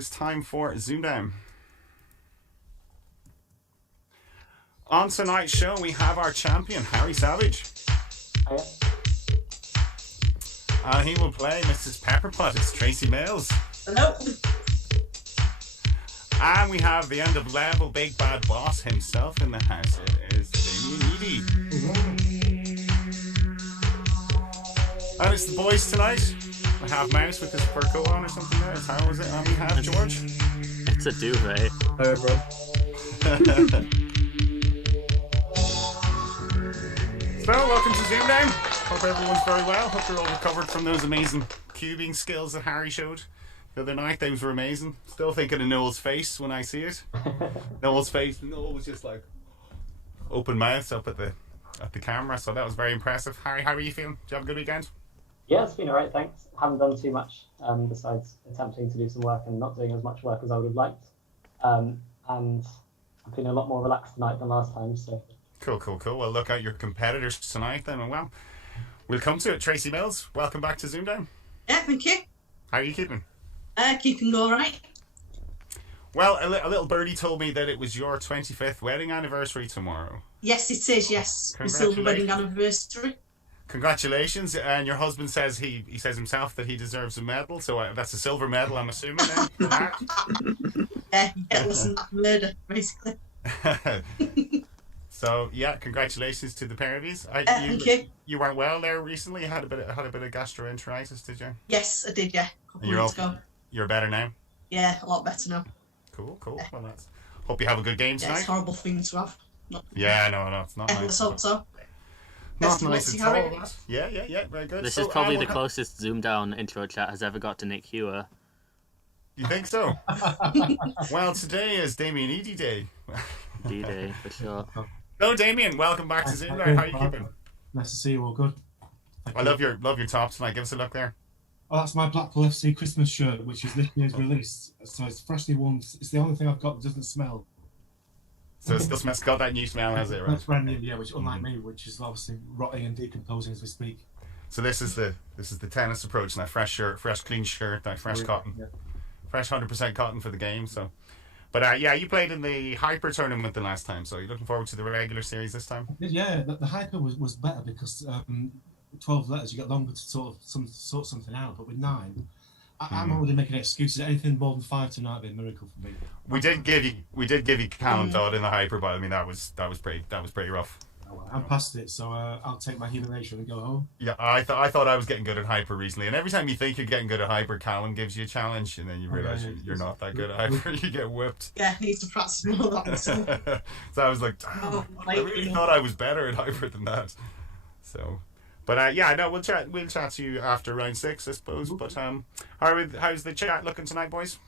is time for ZoomDown. On tonight's show, we have our champion, Harry Savage. Hiya. And he will play Mrs. Pepperpot. It's Tracey Mills. Hello. And we have the end of level big bad boss himself in the house. It is Damian Eadie. And it's the boys tonight. We have Mouse with his fur coat on or something there. How is it? And we have George. It's a duvet. Hi, bro. So, welcome to ZoomDown. Hope everyone's very well. Hope you're all recovered from those amazing cubing skills that Harry showed the other night. Those were amazing. Still thinking of Noel's face when I see it. Noel was just like open mouth up at the camera, so that was very impressive. Harry, how are you feeling? Did you have a good weekend? Yeah, it's been alright, thanks. Haven't done too much besides attempting to do some work and not doing as much work as I would have liked. And I'm feeling a lot more relaxed tonight than last time, so. Cool. Well, look out your competitors tonight then, and well, we'll come to it. Tracey Mills, welcome back to ZoomDown. Yeah, thank you. How are you keeping? Keeping all right. Well, a little birdie told me that it was your 25th wedding anniversary tomorrow. Yes, it is. Yes, the silver wedding anniversary. Congratulations! And your husband says he says himself that he deserves a medal, so that's a silver medal, I'm assuming. Then, for that. Yeah, you get less than that murder, basically. So yeah, congratulations to the pair of you. Thank you. You weren't well there recently. You had a bit of gastroenteritis, did you? Yes, I did. Yeah, a couple of weeks ago. You're better now. Yeah, a lot better now. Cool. Yeah. Well, hope you have a good game tonight. Yeah, it's a horrible thing to have. No, it's not nice. Let's hope so. Not nice at all. Yeah, very good. This is probably the closest ZoomDown intro chat has ever got to Nick Hewer. You think so? Well, today is Damian Eadie Day. D-Day, for sure. Hello, Damian. Welcome back to ZoomDown. How are you keeping? Nice to see you all. Good. I love your top tonight. Give us a look there. Oh, that's my Blackpool FC Christmas shirt, which is this year's release. So it's freshly worn. It's the only thing I've got that doesn't smell. So it still smells. Got that new smell, has it? Right? That's brand new, yeah. Which, unlike me, which is obviously rotting and decomposing as we speak. So this is the tennis approach. That fresh shirt, fresh clean shirt, that fresh cotton, fresh 100% cotton for the game. So. But yeah, you played in the Hyper tournament the last time, so you're looking forward to the regular series this time? Yeah, the Hyper was better because 12 letters, you get longer to sort something out, but with 9, I'm already making excuses. Anything more than 5 tonight would be a miracle for me. We did give you Callum Dodd in the Hyper, but I mean that was pretty rough. I'm past it, so I'll take my humiliation and go home. Yeah, I thought I was getting good at Hyper recently, and every time you think you're getting good at Hyper, Callum gives you a challenge, and then you realise you're not that good at Hyper. You get whipped. Yeah, I need to practice more of that. So I was like, damn, I really thought I was better at Hyper than that. So, but yeah, no, we'll chat to you after round 6, I suppose. But how's the chat looking tonight, boys?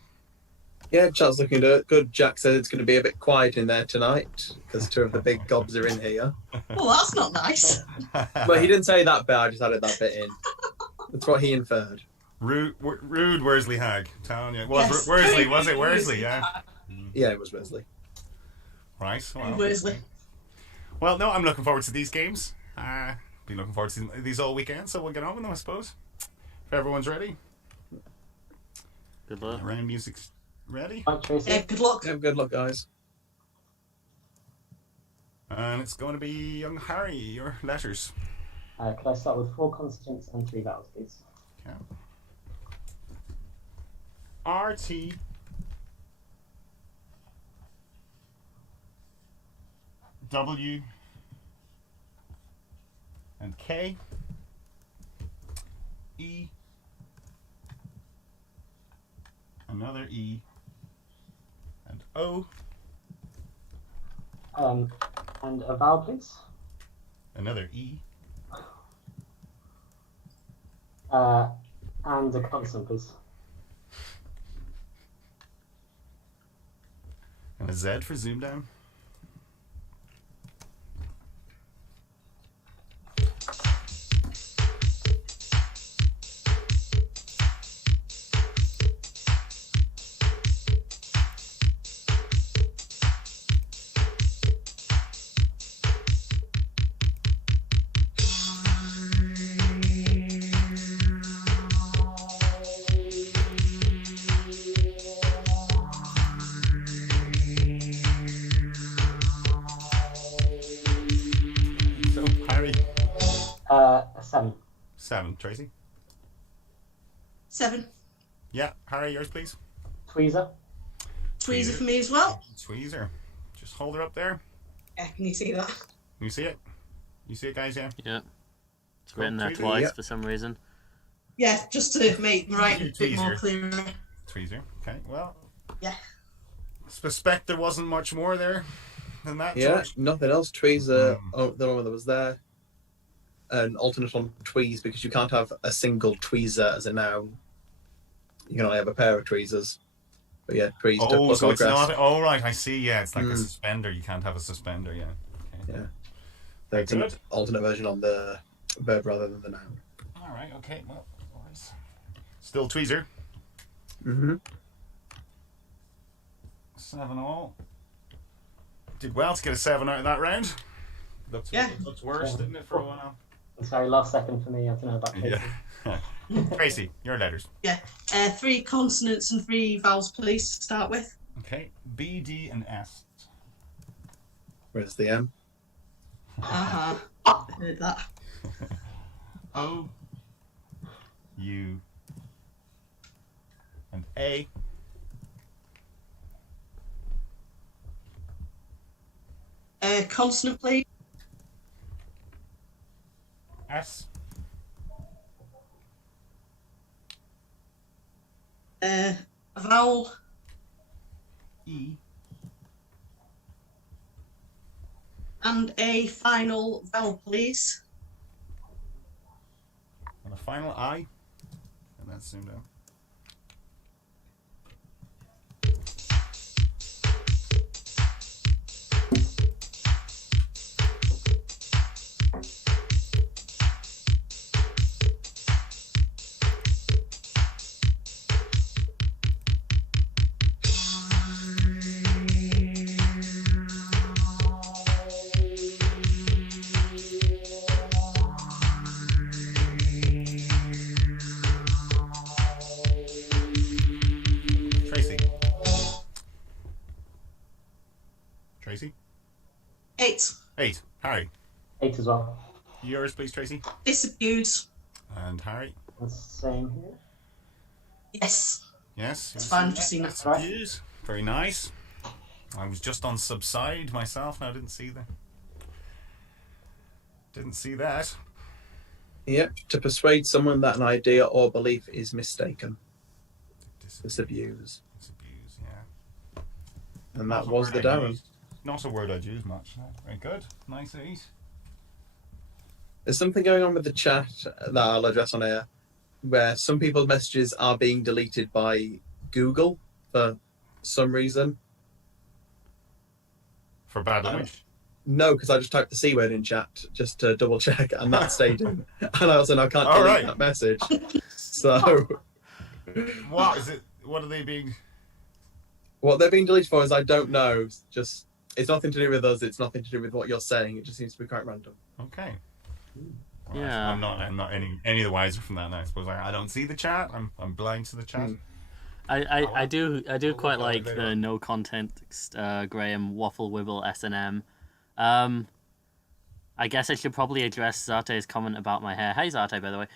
Yeah, chat's looking good. Jack said it's going to be a bit quiet in there tonight because 2 of the big gobs are in here. Well, that's not nice. But he didn't say that bit, I just added that bit in. That's what he inferred. Rude Worsley hag, telling you. Yes. Worsley, was it Worsley? Yeah. Yeah, it was Wesley. Right. Well. Worsley. Well, no, I'm looking forward to these games. Been looking forward to these all weekend, so we'll get on with them, I suppose. If everyone's ready. Good luck. Round music's ready. Hi, Tracy. Yeah, good luck. Yeah, good luck, guys. And it's going to be young Harry, your letters. Could I start with 4 consonants and 3 vowels, please? Okay. R-T. W. And K. E. Another E. And O. And a vowel, please. Another E. And a consonant, please. And a Z for ZoomDown. A 7. 7. Tracy? 7. Yeah. Harry, yours, please. Tweezer. Tweezer for me as well. Tweezer. Just hold her up there. Yeah, can you see that? You see it? You see it, guys? Yeah. Yeah. It's Cool. written there Tweezer. twice Yep. for some reason. Yeah, just to make the writing a bit more Tweezer. clearer. Tweezer. Okay. Well, Yeah. suspect there wasn't much more there than that. Yeah, George. nothing else. Tweezer, the one that was there. An alternate on tweeze, because you can't have a single tweezer as a noun. You can only have a pair of tweezers. But yeah, tweeze to Oh, pluck so or it's grass. not. Oh, right. I see. Yeah, it's like a suspender. You can't have a suspender. Yeah. Okay. Yeah. There's an Good. alternate version on the verb rather than the noun. All right. Okay. Well, boys. Still tweezer. Mm-hmm. 7 all. Did well to get a 7 out of that round. Yeah. Looked worse, didn't it, for a while? Sorry, last second for me. I don't know about Tracy. Yeah. Tracy, your letters. 3 consonants and 3 vowels, please, to start with. Okay. B, D, and S. Where's the M? Uh-huh. Heard that. O, U, and A. Consonant, please. S. A vowel. E. And a final vowel, please. And a final I. And that's zoomed out. Tracy. Tracy? 8. 8. Harry. 8 as well. Yours, please, Tracy. Disabuse. And Harry. That's the same here. Yes. Yes. It's fine, I've just seen that. Right. Views. Very nice. I was just on subside myself. No, I didn't see that. Yep. To persuade someone that an idea or belief is mistaken. Disabuse. Disabuse, yeah. And Not that a was word the I'd Darren. use- Not a word I'd use much. Very good. Nice 8. There's something going on with the chat that I'll address on air, where some people's messages are being deleted by Google for some reason. For bad language. No, because I just typed the C word in chat just to double check, and that stayed in. And I also now can't All delete right. that message. So What is it? What are they being? what they're being deleted for is I don't know. Just it's nothing to do with us. It's nothing to do with what you're saying. It just seems to be quite random. Okay. Right. Yeah. I'm not any the wiser from that now. I suppose I don't see the chat. I'm blind to the chat. I do quite look at like it later the on. no context Graham Waffle Wibble S&M. I guess I should probably address Zate's comment about my hair. Hey Zate, by the way.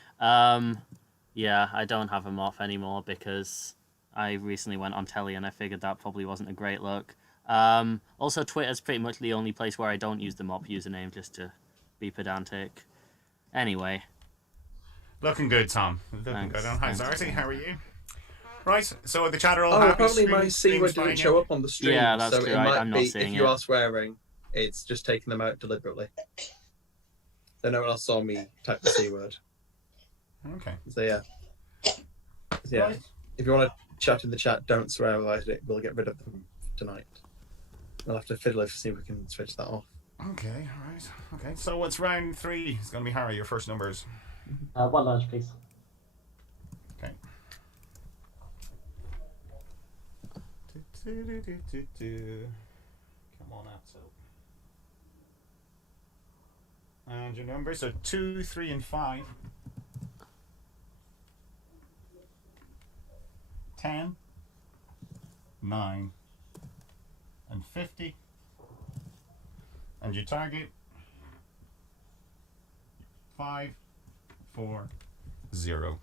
Yeah, I don't have a mop anymore because I recently went on telly and I figured that probably wasn't a great look. Also, Twitter's pretty much the only place where I don't use the mop username, just to be pedantic. Anyway. Looking good, Tom. Looking Thanks, good. Hi, thanks. Zarty. How are you? Right. So the chat are all Oh, happy. apparently my Streaming's C word fine, didn't yeah? show up on the stream. Yeah, that's so true. it might I'm not be seeing if you it. are swearing, it's just taking them out deliberately. So no one else saw me type the C word. Okay. So yeah. Yeah. Right. If you want to chat in the chat, don't swear, otherwise we'll get rid of them tonight. We'll have to fiddle to see if we can switch that off. Okay. All right. Okay. So it's round 3. It's going to be Harry. Your first numbers. 1 lunch, please. Okay. Come on, Atso. And your numbers are 2, 3, and 5. 10, 9, and 50. And your target 5, 4, 0.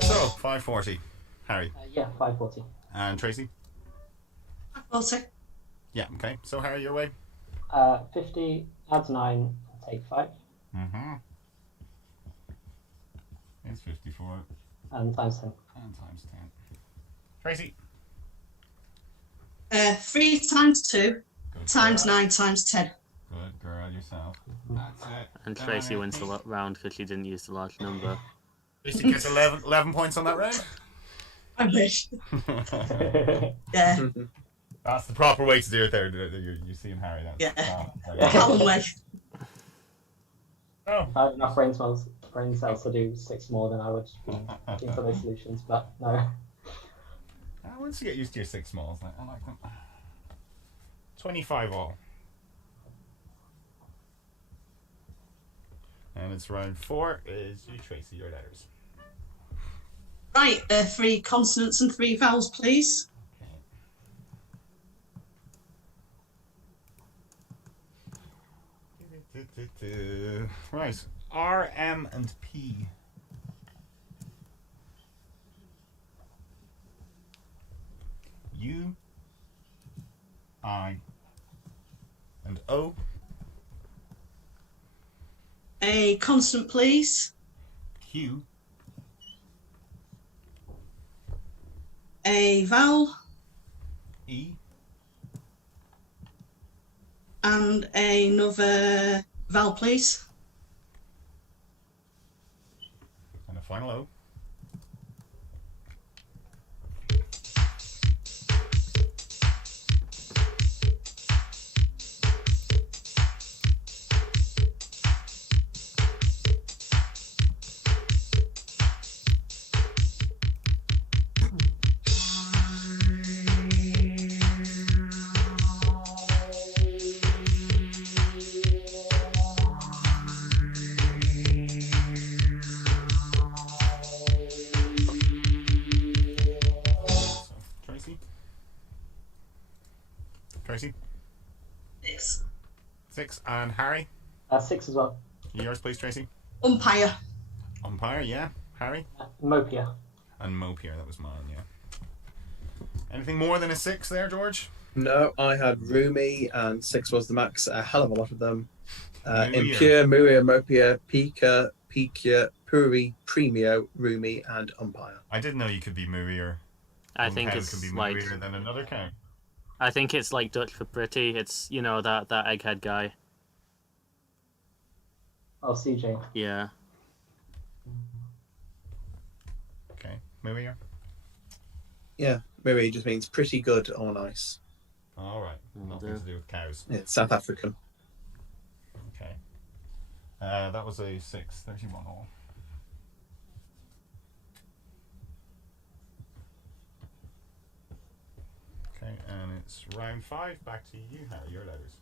So 540. Harry Yeah, 540. and Tracy. 40. Yeah. Okay. So Harry, your way. 50, add 9, and take 5, Mm-hmm. It's 54 and times 10. and times 10. Tracy. 3 times 2 Good times girl. 9 times 10. Good girl yourself. That's it. And Tracy wins the round because she didn't use the large number. Tracy gets 11 points on that round. I wish. Yeah. That's the proper way to do it there. You're seeing Harry then. Yeah. Oh, Callum way. oh. I have enough brain cells to do 6 more than I would think for those solutions, but no. Once you get used to your 6 smalls, I like them. 25 all. And it's round 4 is you, Tracy, your letters. Right, 3 consonants and 3 vowels, please. Okay. Right. R, M, and P. U, I, and O. A consonant, please. Q, A vowel E, and another vowel, please. and a final O. Tracy? 6. 6. And Harry? 6 as well. Yours, please, Tracy. Umpire. Umpire, yeah. Harry? Mopia. And Mopier, that was mine, yeah. Anything more than a 6 there, George? No, I had Rumi, and 6 was the max. A hell of a lot of them. Muir. Impure, Muria, Mopia, Pika, Pikia, Puri, Premio, Rumi, and Umpire. I didn't know you could be Muir. I One think cow it's can be like Muir than another cow. I think it's like Dutch for pretty. It's that egghead guy. Oh, CJ. Yeah. Okay, Muir. Yeah, Muri just means pretty good or nice. All right, Will nothing do. to do with cows. It's South African. Okay. That was a 6, 31 all. Okay, and it's round 5. Back to you, Harry. Your letters.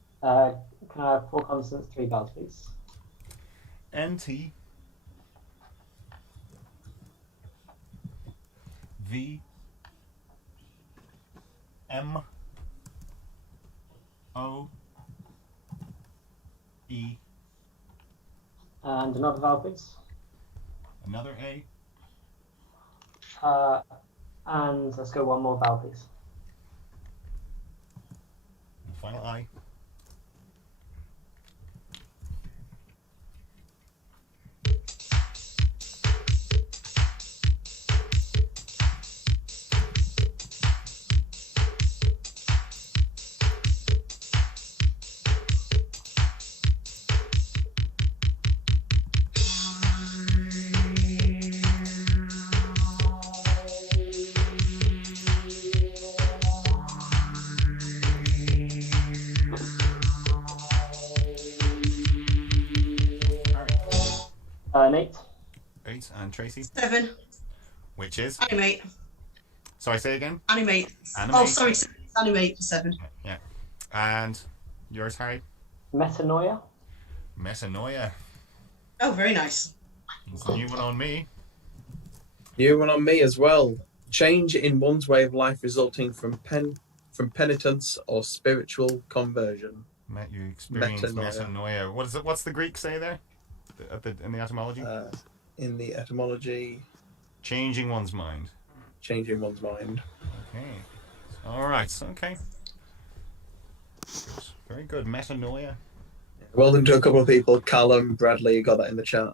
Can I have 4 consonants, 3 vowels, please? NT. V. M. O. E. And another vowel, please. Another A. And let's go one more vowel, please. And final I. An 8. 8. And Tracy, 7. which is? Animate. Sorry, say again. Animate. Animate. Oh, sorry. Animate for 7. Yeah. And yours, Harry? Metanoia. Metanoia. Oh, very nice. It's a new one on me. New one on me as well. Change in one's way of life resulting from penitence or spiritual conversion. You experience Metanoia. metanoia. What is it? What's the Greek say there? In the etymology? In the etymology, Changing one's mind. changing one's mind. Okay. All right. Okay. Good. Very good. Metanoia. Well done to a couple of people. Callum, Bradley, you got that in the chat.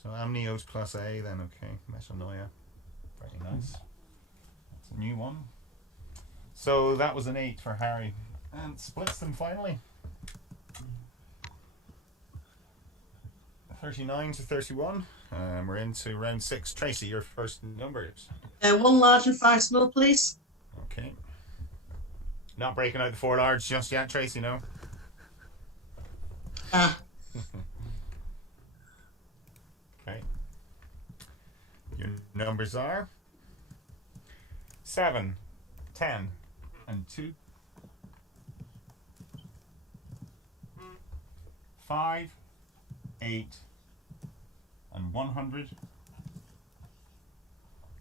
So amnios plus A then. Okay. Metanoia. Very nice. That's a new one. So that was an 8 for Harry. And splits them finally. 39 to 31. We're into round 6. Tracy, your first numbers. 1 large and 5 small, please. Okay. Not breaking out the 4 large just yet, Tracy, no? Ah. Okay. Your numbers are 7, 10, and 2. 5, 8, and 100.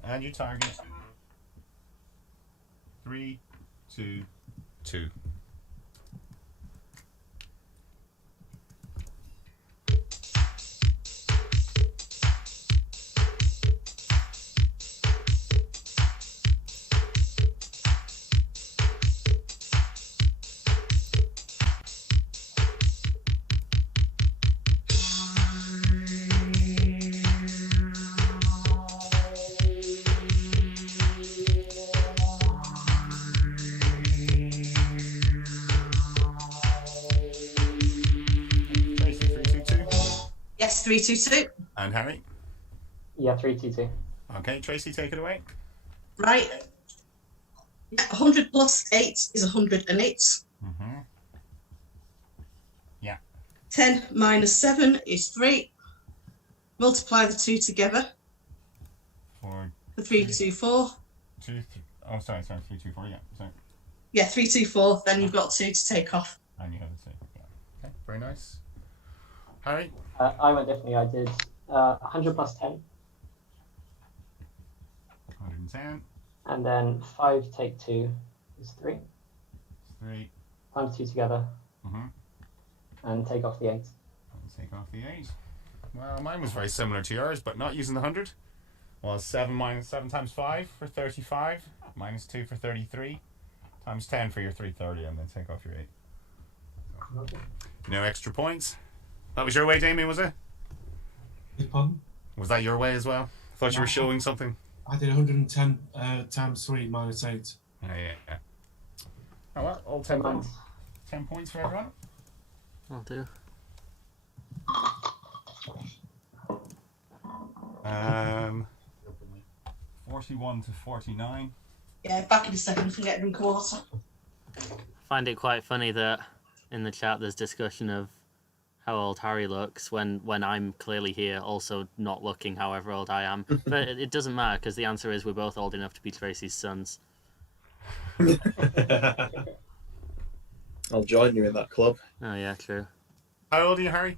And you target 3, 2, 2. Tracy, 3, 2, 2. Yes, 3, 2, 2. And Harry. Yeah, 3, 2, 2. Okay, Tracy, take it away. Right. Yeah, 100 plus 8 is 108. Mm-hmm. 10 minus 7 is 3. Multiply the 2 together. For 3, 2, 4. 2, 3. Oh, sorry, 3, 2, 4. Yeah, sorry. Yeah, 3, 2, 4. Then you've got 2 to take off. And you have a 2. Yeah. Okay, very nice. Harry. I went differently. I did 100 plus 10, 110. and then 5 take 2 is 3. 3. Times 2 together, Mm-hmm. and take off the 8. Take off the 8. Well, mine was very similar to yours, but not using the 100. Well, 7 times 5 for 35, minus 2 for 33, times 10 for your 330, and then take off your 8. No extra points. That was your way, Damian, was it? Pardon? Was that your way as well? I thought you were showing something. I did 110 times 3 minus 8. Oh, yeah. Oh, well, all 10 Mine. points. 10 points for everyone. I'll do. 41 to 49. Yeah, back in a second if we get a drink of water. I find it quite funny that in the chat there's discussion of how old Harry looks when I'm clearly here also not looking however old I am. But it doesn't matter because the answer is we're both old enough to be Tracy's sons. I'll join you in that club. Oh yeah, true. How old are you, Harry?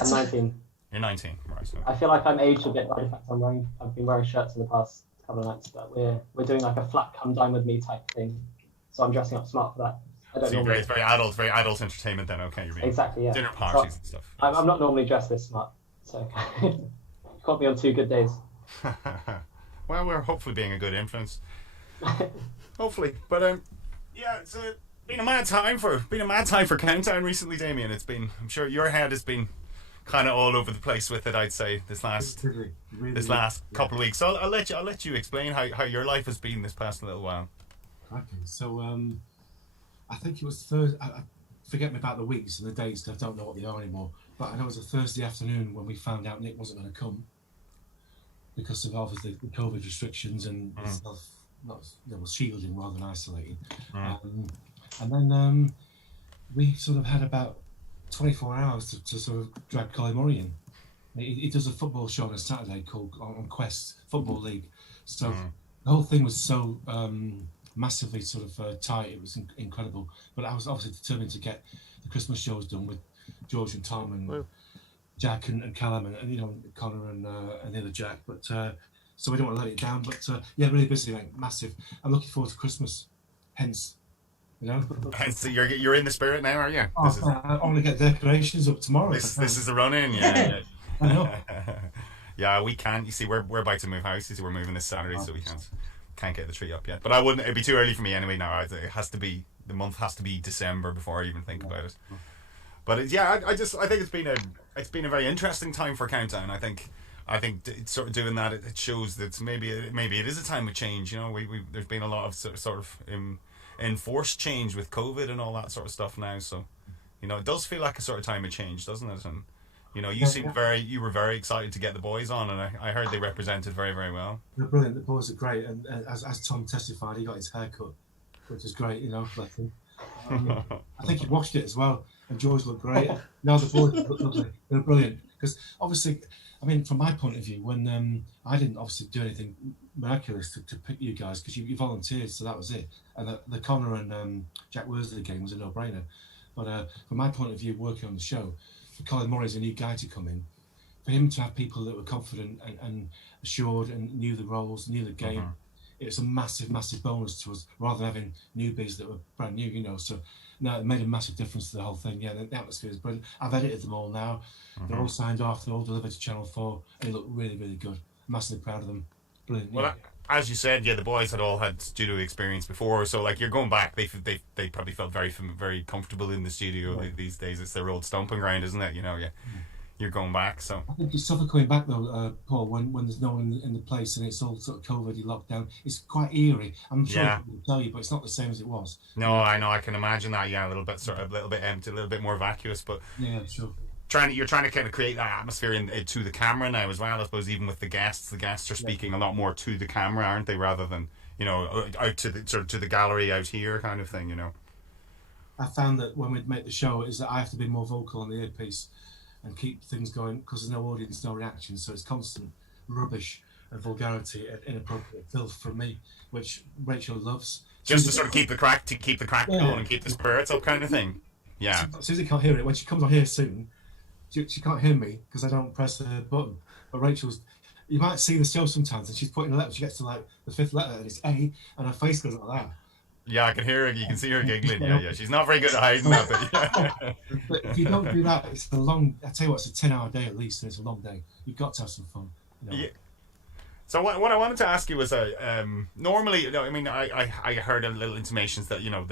I'm 19. You're 19. Right. So. I feel like I'm aged a bit by the fact I've been wearing shirts in the past couple of nights, but we're doing like a flat come dine with me type thing, so I'm dressing up smart for that. I don't So normally... it's very adult entertainment then. Okay, you're being Exactly, yeah. dinner parties and stuff. I'm not normally dressed this smart, so you caught me on 2 good days. Well, we're hopefully being a good influence. Hopefully, but yeah, it's been a mad time for Countdown recently, Damian. It's been, I'm sure your head has been kind of all over the place with it. I'd say this last couple of weeks. So I'll let you explain how your life has been this past little while. Okay, so I think it was Thursday. Forget me about the weeks and the dates. I don't know what they are anymore. But I know it was a Thursday afternoon when we found out Nick wasn't going to come because of obviously the COVID restrictions and shielding rather than isolating. And then we sort of had about 24 hours to sort of drag Colin Murray in. He does a football show on a Saturday called on Quest Football League. So the whole thing was so massively sort of tight. It was incredible. But I was obviously determined to get the Christmas shows done with George and Tom and Jack and Callum and you know Connor and the other Jack. But so we don't want to let it down. But yeah, really busy, mate. Massive. I'm looking forward to Christmas. Hence, you know. Hence, you're in the spirit now, are you? I want to get decorations up tomorrow. This is the run in, yeah. I know. Yeah, we can't. You see, we're about to move house. You see, we're moving this Saturday, so we can't get the tree up yet. But I wouldn't. It'd be too early for me anyway. Now it has to be. The month has to be December before I even think about it. But I think it's been a very interesting time for Countdown. I think it's sort of doing that. It shows that maybe it is a time of change. You know, we there's been a lot of sort of enforced change with COVID and all that sort of stuff now. So, you know, it does feel like a sort of time of change, doesn't it? And you know, you were very excited to get the boys on, and I heard they represented very, very well. They're brilliant. The boys are great, and as Tom testified, he got his hair cut, which is great. You know, bless him. I think he watched it as well, and George looked great. Now the boys look lovely. They're brilliant because obviously, I mean, from my point of view, when I didn't obviously do anything miraculous to pick you guys because you volunteered, so that was it. And the Connor and Jack Worsley game was a no-brainer. But from my point of view, working on the show, for Colin Murray's a new guy to come in, for him to have people that were confident and assured and knew the roles, knew the game, it was a massive, massive bonus to us rather than having newbies that were brand new, you know. So no, it made a massive difference to the whole thing. Yeah, the atmosphere is brilliant. I've edited them all now. They're all signed off. They're all delivered to Channel 4. And they look really, really good. I'm massively proud of them. Brilliant. Well, as you said, the boys had all had studio experience before, so like you're going back, they probably felt very comfortable in the studio these days. It's their old stomping ground, isn't it? You know, you're going back. So I think it's tougher coming back though, Paul, when there's no one in the place and it's all sort of COVID locked down. It's quite eerie. I'm sure I can tell you, but it's not the same as it was. No, I know. I can imagine that. Yeah, a little bit empty, a little bit more vacuous, but yeah, sure. You're trying to kind of create that atmosphere to the camera now as well. I suppose even with the guests are speaking a lot more to the camera, aren't they, rather than, you know, out to the sort of to the gallery out here kind of thing, you know. I found that when we make the show is that I have to be more vocal on the earpiece and keep things going because there's no audience, no reaction, so it's constant rubbish and vulgarity and inappropriate filth from me, which Rachel loves. Just to sort of keep the crack going and keep the spirits up, kind of thing. Yeah. Susie can't hear it. When she comes on here soon, she can't hear me because I don't press the button. But Rachel's, you might see the show sometimes, and she's putting a letter. She gets to like the fifth letter, and it's A, and her face goes like that. Yeah, I can hear her. You can see her giggling. Yeah. She's not very good at hiding that. But if you don't do that, it's a long. I tell you what, it's a 10-hour day at least, and it's a long day. You've got to have some fun. You know? Yeah. So what I wanted to ask you was, normally, you know, I mean, I heard a little intimations that, you know,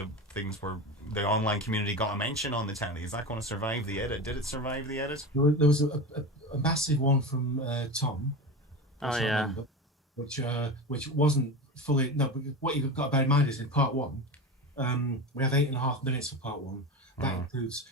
the online community got a mention on the telly. Is that going to survive the edit? Did it survive the edit? There was a massive one from Tom. Oh yeah. Remember, which wasn't fully. No, but what you've got to bear in mind is in part one, we have 8.5 minutes for part one. That includes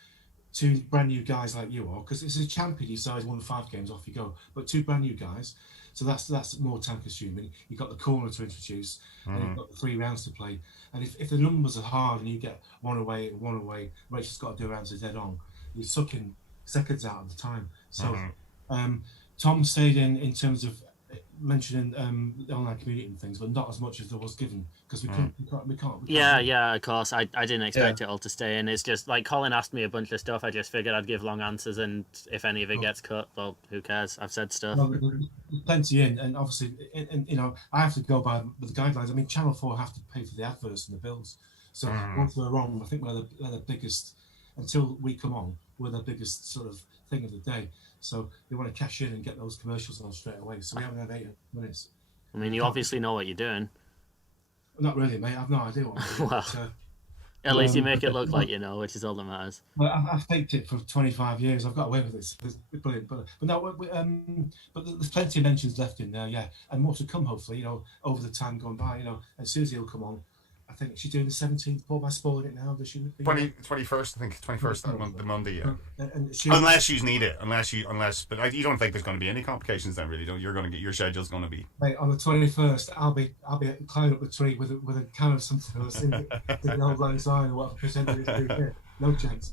2 brand new guys like you are, because it's a champion. You size 1 to 5 games, off you go. But 2 brand new guys. So that's more time consuming. You've got the corner to introduce, and you've got the 3 rounds to play. And if the numbers are hard and you get one away, Rachel's got to do rounds dead on. You're sucking seconds out of the time. So Tom stayed in terms of mentioning the online community and things, but not as much as there was given because we can't. Yeah, of course. I didn't expect it all to stay in. It's just like Colin asked me a bunch of stuff. I just figured I'd give long answers, and if any of it gets cut, well, who cares? I've said stuff. Well, there's plenty in, and obviously, you know, I have to go by the guidelines. I mean, Channel 4 have to pay for the adverts and the bills. So once we're on, I think we're the biggest. Until we come on, we're the biggest sort of thing of the day. So they want to cash in and get those commercials on straight away. So we haven't had 8 minutes. I mean, you obviously know what you're doing. Not really, mate. I've no idea what I'm doing. Well, at least you make it look like you know, which is all that matters. Well, I've faked it for 25 years. I've got away with this. It's brilliant. But no, but there's plenty of mentions left in there, yeah. And more to come, hopefully, you know, over the time going by, you know. And Susie will come on. I think she's doing the 17th. Paul, am I spoiling it now? Does she? 21st, I think. 21st, the Monday, yeah. And unless you need it, but you don't think there's going to be any complications then, really? Don't you're going to get your schedule's going to be? Mate, on the 21st, I'll be climbing up the tree with a can of something or singing the old lang syne or whatever presented it to. No chance.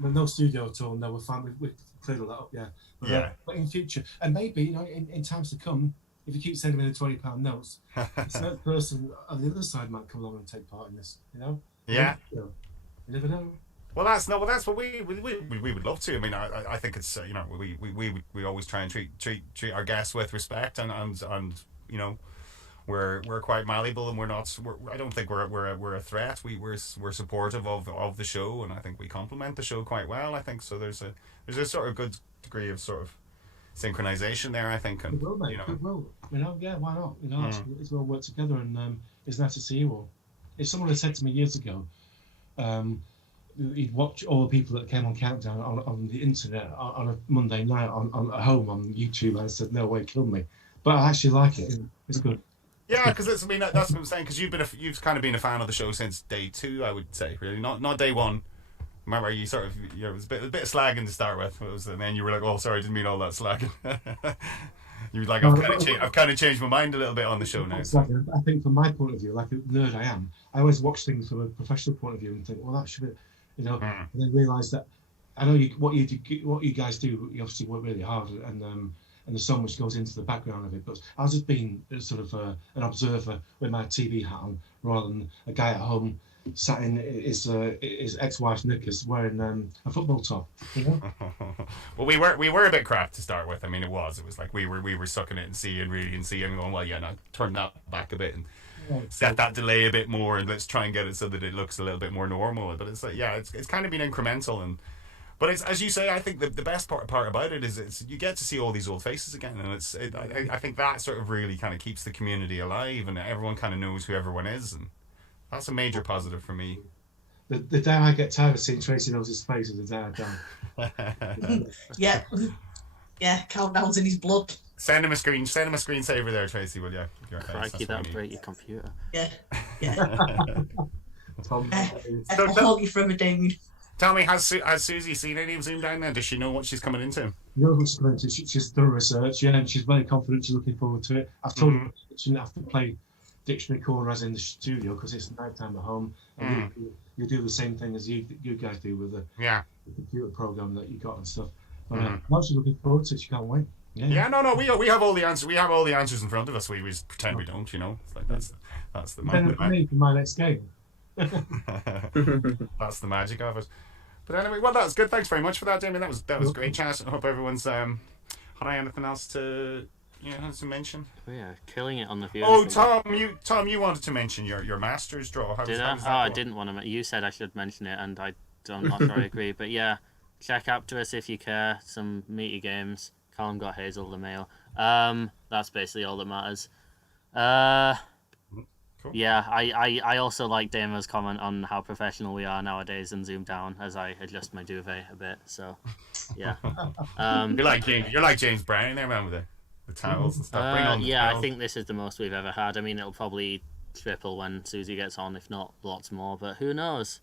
No studio at all. No, we're fine. We're cleared all that up, yeah. Yeah. But in future, and maybe, you know, in times to come, if you keep sending me the £20 notes, a certain person on the other side might come along and take part in this, you know? Yeah. You never know. Well, that's what we would love to. I mean, I think it's you know, we always try and treat our guests with respect, and you know, we're quite malleable, and I don't think we're a threat. We're supportive of the show, and I think we complement the show quite well. I think so. There's a sort of good degree of sort of synchronization there, I think, and It will, mate. you know, It will. You know, yeah, why not? You know, it's all work together, and it's nice to see you all. If someone had said to me years ago, he'd watch all the people that came on Countdown on the internet on a Monday night at home on YouTube, and I said, no way, kill me. But I actually like it. It's good. yeah, because I mean that's what I'm saying. Because you've kind of been a fan of the show since day 2, I would say, really, not day 1. Remember, you sort of, you know, it was a bit of slagging to start with, and then you were like, oh, sorry, I didn't mean all that slagging. You were like, I've kind of changed my mind a little bit on the show now. I think from my point of view, like a nerd I am, I always watch things from a professional point of view and think, well, that should be, you know, and then realise that I know what you guys do. You obviously work really hard, and there's so much goes into the background of it. But I was just being sort of an observer with my TV hat on, rather than a guy at home sat in his ex-wife's knickers wearing a football top. You know? Well, we were a bit crap to start with. I mean, it was like we were sucking it and seeing and going, well, yeah, now turn that back a bit and set that delay a bit more, and let's try and get it so that it looks a little bit more normal. But it's like, yeah, it's kind of been incremental, but it's, as you say, I think the best part about it is you get to see all these old faces again, and I think that sort of really kind of keeps the community alive, and everyone kind of knows who everyone is, and that's a major positive for me. The day I get tired of seeing Tracey Mills' face is the day I die. Yeah, Countdown's in his blood. Send him a screensaver there, Tracey, will you? Crikey, that'll break your computer. Yeah. Tom, I'll hold you forever, Damian. Tell me, has Susie seen any of ZoomDown then? Does she know what she's coming into? you know what she's going to. She's done research, yeah, and she's very confident. She's looking forward to it. I've told her she didn't have to play Dictionary Corner as in the studio because it's night time at home. And you do the same thing as you guys do with the computer program that you got and stuff. But now she's looking forward to it. She can't wait. No, we have all the answers. We have all the answers in front of us. We just pretend we don't. You know, it's like that's the magic. For my next game. That's the magic of it. But anyway, well, that was good. Thanks very much for that, Damien. That was great chat. I hope everyone's had anything else to mention. Oh yeah, killing it on the view. Oh, Tom, you wanted to mention your Masters draw. Did I? I didn't want to. You said I should mention it, and I'm not sure I agree. But yeah, check Aptuous if you care. Some meaty games. Callum got Hazel the male. That's basically all that matters. Cool. Yeah, I also like Damo's comment on how professional we are nowadays in ZoomDown as I adjust my duvet a bit. So, yeah. You're like James Brown there, man, with the towels and stuff. Bring on the towels. I think this is the most we've ever had. I mean, it'll probably triple when Susie gets on, if not lots more. But who knows?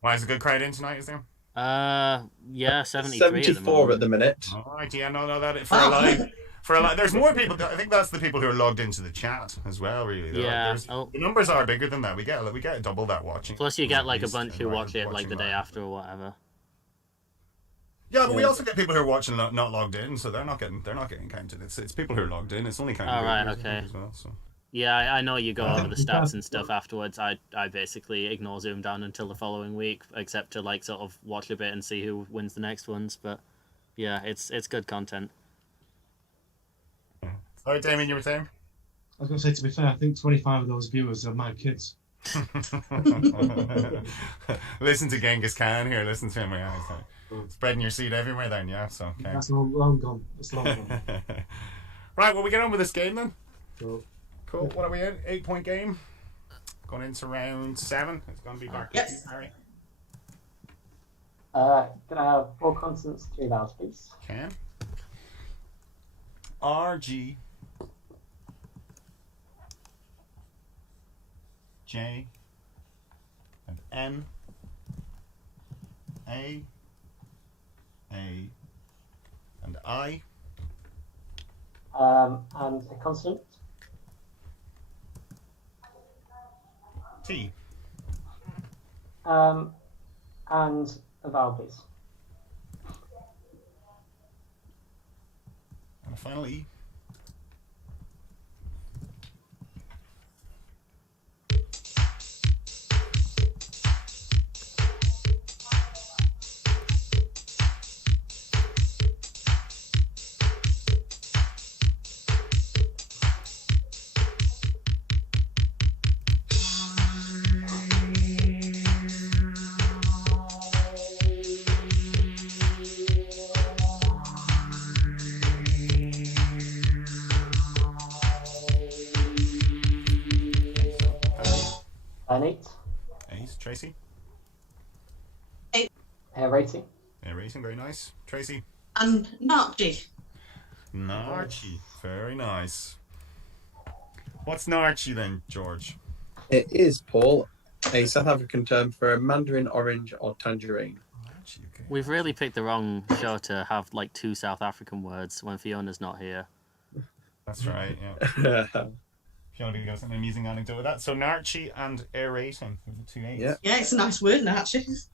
Why is a good crowd in tonight? Is there? Yeah, 73 74 at the minute. All right, yeah, no, that for a live. There's more people. I think that's the people who are logged into the chat as well. Really, yeah. The numbers are bigger than that. We get double that watching. Plus, you get like a bunch who watch it like the day after or whatever. Yeah, but we also get people who are watching not logged in, so they're not getting counted. It's people who are logged in. It's only counted. All right, okay. As well, so. Yeah, I know you go over the stats and stuff afterwards. I basically ignore ZoomDown until the following week, except to like sort of watch a bit and see who wins the next ones. But yeah, it's good content. Sorry, Damien, you were saying? I was going to say, to be fair, I think 25 of those viewers are my kids. Listen to Genghis Khan here. Listen to him. Yeah, spreading your seed everywhere then, yeah. So okay. That's long gone. It's long gone. Right, well, we get on with this game then. Cool. What are we in? 8-point game. Going into round 7. It's going to be back to you, Harry. Can I have 4 consonants, 3 vowels, please? Can. R, G, J, and N, A, and I. And a consonant. T. And a vowel, please. final E. An 8. 8. Tracy. Air rating. Air rating, very nice. Tracy. And Narchi. Narchi. Very nice. What's Narchi then, George? It is, Paul, a South African term for a mandarin, orange, or tangerine. Narchi, okay. We've really picked the wrong show to have like 2 South African words when Fiona's not here. That's right, yeah. If you want to give us an amusing anecdote with that. So Narchi and air rating with the 2 8s. Yeah. Yeah, it's a nice word, Narchi.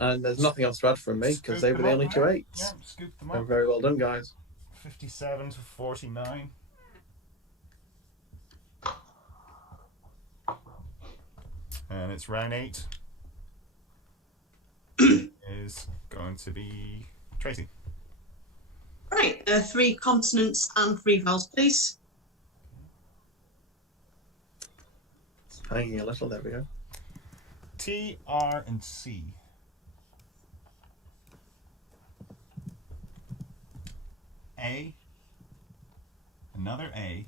And there's nothing else to add from me because they were the only 2 8s. Yeah, scoop them So up. very well done, guys. 57 to 49. And it's round 8. Is going to be Tracy. Right, 3 consonants and 3 vowels, please. Hanging a little, there we go. T, R, and C. A. Another A.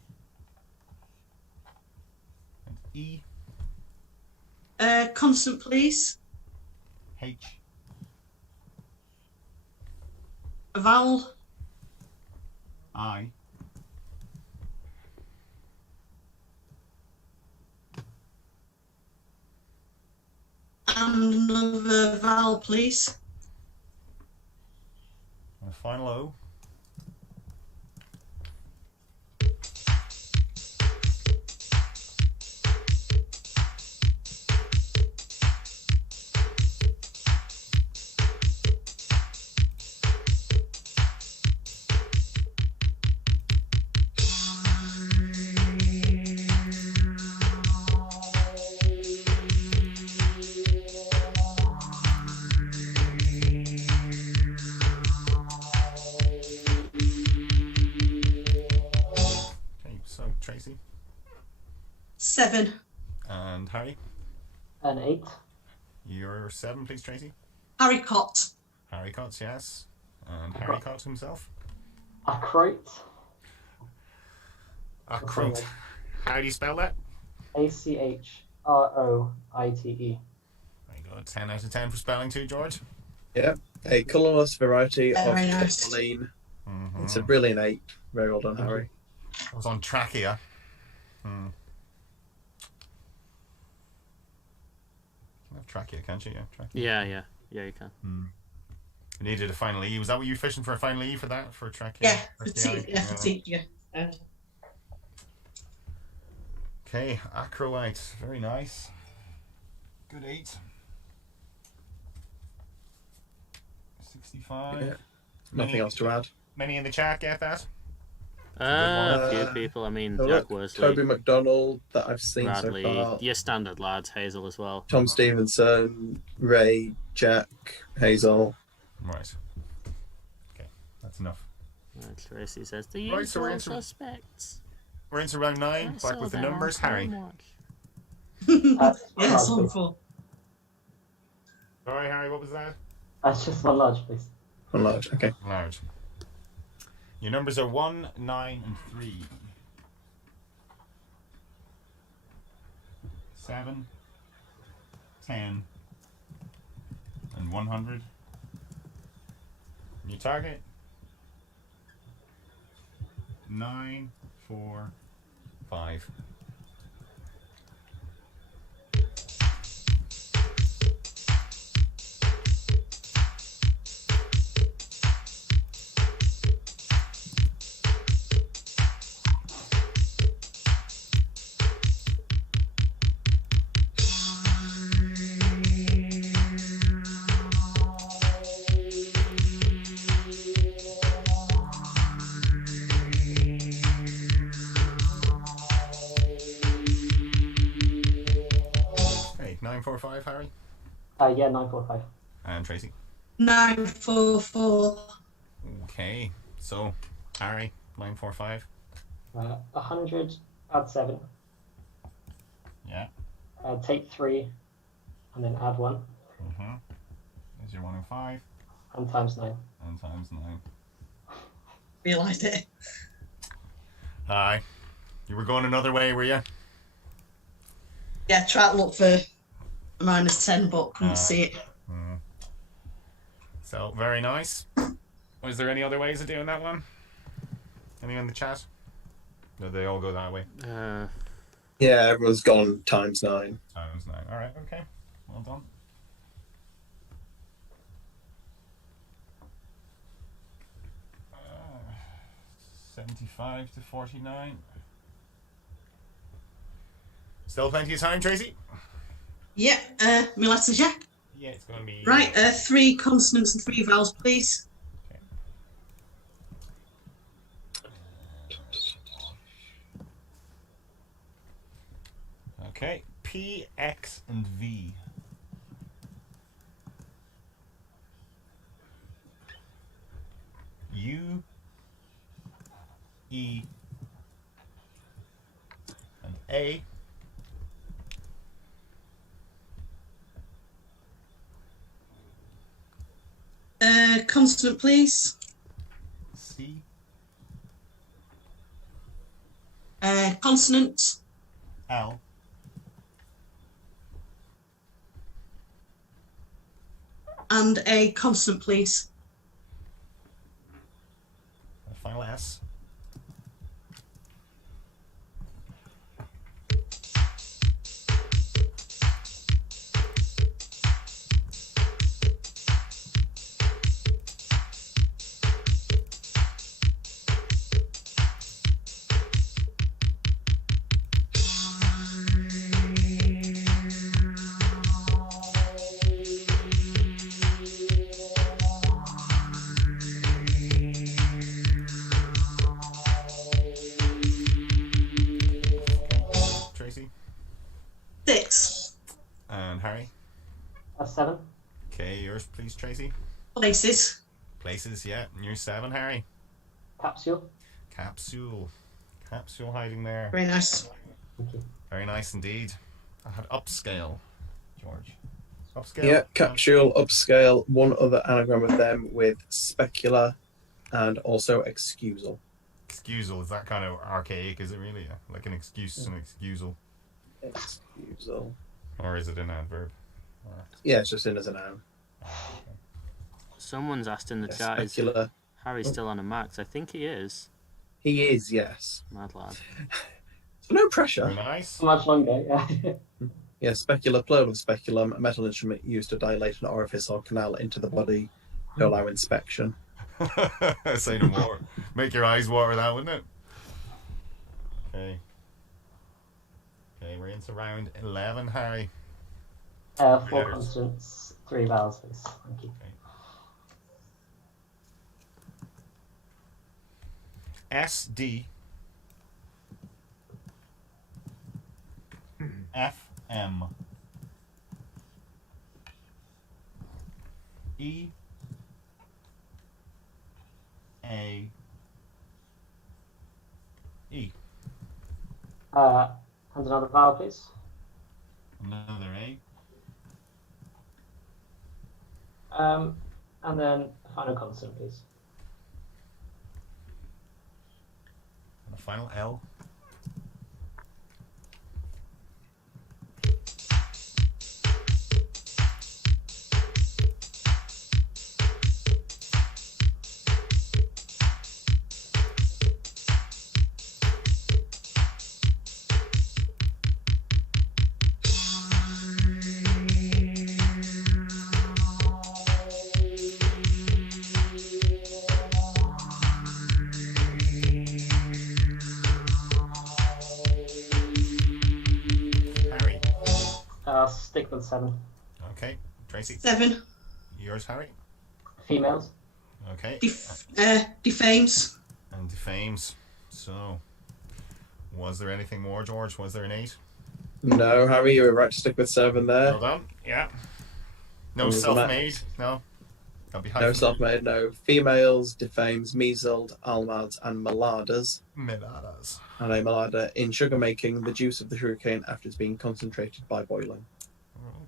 And E. Consonant, please. H. A vowel. I. And another vowel, please. And a final O. Okay, so Tracy 7. and Harry. An 8. You're 7, please, Tracy. Haricot. Harry Cotts, yes. And Harry Cott himself. Acroit. Acroit. How do you spell that? ACHROITE. Very good. 10 out of 10 for spelling too, George. Yeah, a colourless variety of Very nice. tourmaline. Mm-hmm. It's a brilliant 8. Very well done, Harry. I was on trachea. You can have trachea, can't you? Yeah, trachea. Yeah, you can. You needed a final E. Was that what you were fishing for, a final E for that? For trachea? Yeah, for Trachea? T. Yeah, for T. Yeah. Okay, acroite. Very nice. Good 8. 65. Yeah. Nothing else to add. Many in the chat get that? A few people. I mean, Oh, Jack look, Worsley, Toby McDonald that I've seen Bradley, so far. your standard lads, Hazel as well. Tom Stevenson, Ray, Jack, Hazel. Right. Okay, that's enough. Tracy says the Right, so we're usual into- suspects. We're into round 9. I Back saw with the them on numbers. Harry. Stormwatch. Yeah, song 4. Sorry, Harry, what was that? That's just one large, please. One large. Okay. Large. Your numbers are 1, 9, and 3. 7, 10, and 100. Your target? 9, 4, 5. 945, Harry. Yeah, 945. And Tracey. 944. Okay, so Harry, 945. 100, add 7. Yeah. Take 3, and then add 1. There's your 105. And times 9. And times 9. Realised it. Aye. You were going another way, were you? Yeah, try to look for a -10, but couldn't see it. So, very nice. Was there any other ways of doing that one? Any in the chat? No, they all go that way. Yeah, everyone's gone times 9. Times 9. Alright, okay. Well done. Uh, 75 to 49. Still plenty of time, Tracey? Yeah, my letters, yeah. Yeah, it's going to be... Right, 3 consonants and 3 vowels, please. Okay, P, X, and V. U, E, and A. Consonant, please. C, Consonant. L, And a consonant, please. and final S. Tracey 6 and Harry. 7. Okay, yours please, Tracey. places. Places, yeah. And yours 7, Harry. Capsule. Capsule. Capsule hiding there. Very nice. Thank you. Very nice indeed. I had upscale, George. Upscale? Yeah, capsule, upscale, one other anagram of them with specular and also excusal. Excusal, is that kind of archaic, is it really? Like an excuse and excusal? Excusal. Or is it an adverb? Yeah, it's just in as a noun. Someone's asked in the Yeah, chat, is specular. Harry still on a max? I think he is. He is, yes. Mad lad. So no pressure. Very nice. Much longer, yeah. Yeah, specular, plural of speculum, a metal instrument used to dilate an orifice or canal into the body to allow inspection. Say no more. Make your eyes water that, wouldn't it? Okay. Okay, we're into round 11, Harry. 4 letters. consonants, 3 vowels, please. Thank you. S, D, F, M, E, A, E. And another vowel, please. Another A. And then a final consonant, please. And a final L. Harry. I'll stick with 7. Okay. Tracey. 7 Yours, Harry. Females. Okay. defames. And defames. So, was there anything more, George? Was there an 8? No, Harry, you were right to stick with 7 there. Well done. Yeah. No What was the self-made. max? No. That'll be No hyphenated. self-made, no. Females, defames, measles, almads, and maladas. Miladas. And a malada in sugar making, the juice of the sugarcane after it's been concentrated by boiling.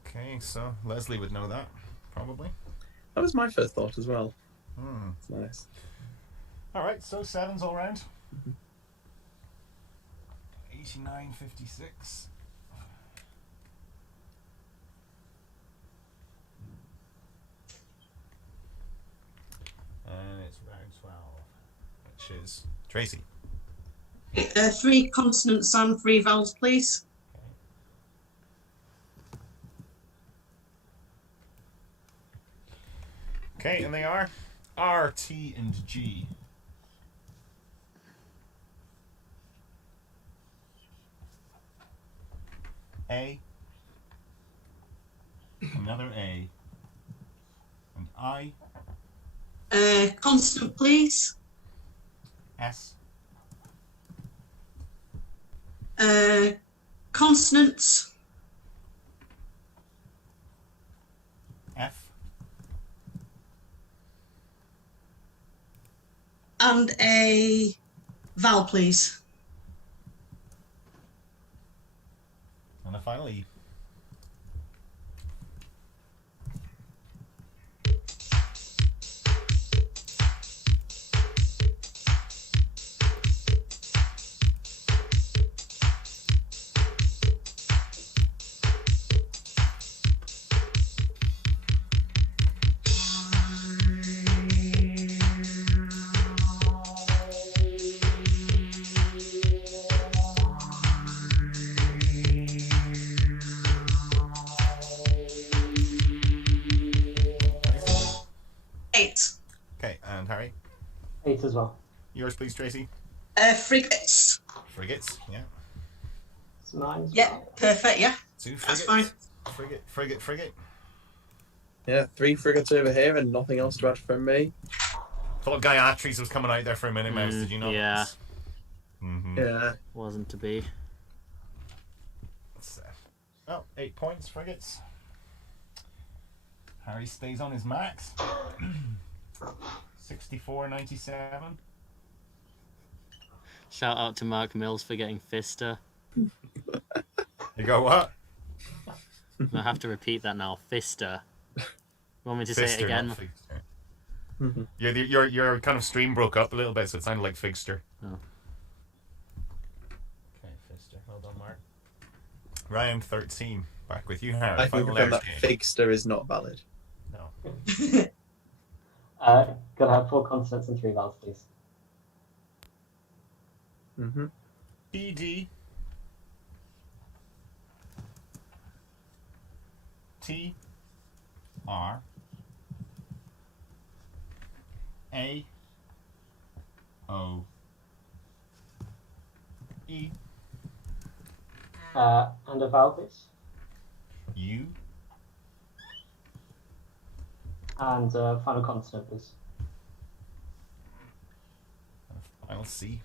Okay, so Leslie would know that, probably. That was my first thought as well. Hmm. It's nice. All right, so 7s all round. 89.56. And it's round 12, which is Tracey. 3 consonants and 3 vowels, please. Okay, and they are R, T, and G. A. Another A. And I. Consonant, please. S. Consonants. F. And a vowel, please. And the final E. Okay, and Harry? 8 as well. Yours, please, Tracey. Frigates. Frigates, yeah. It's 9 as Yeah, well. perfect, yeah. 2 frigates. That's fine. Frigate. Yeah, 3 frigates over here and nothing else to add from me. Thought Gayatris was coming out there for a minute, Mouse. Did you not? Yeah. Mm-hmm. Yeah. Wasn't to be. Oh, 8 points, frigates. Harry stays on his max. 64.97. Shout out to Mark Mills for getting Fister. You go what? I have to repeat that now. Fister. You want me to say it Fister, again? not Figster. Yeah, your kind of stream broke up a little bit, so it sounded like Figster. Oh. Okay, Fister. Well done, Mark. Round 13. Back with you, Harry. I can Final confirm letters that game. Figster is not valid. No. Gotta have 4 consonants and 3 vowels, please. Mm-hmm. PD. T. R. A. O. E. And a vowel, please. U. And final consonant, please. And final C.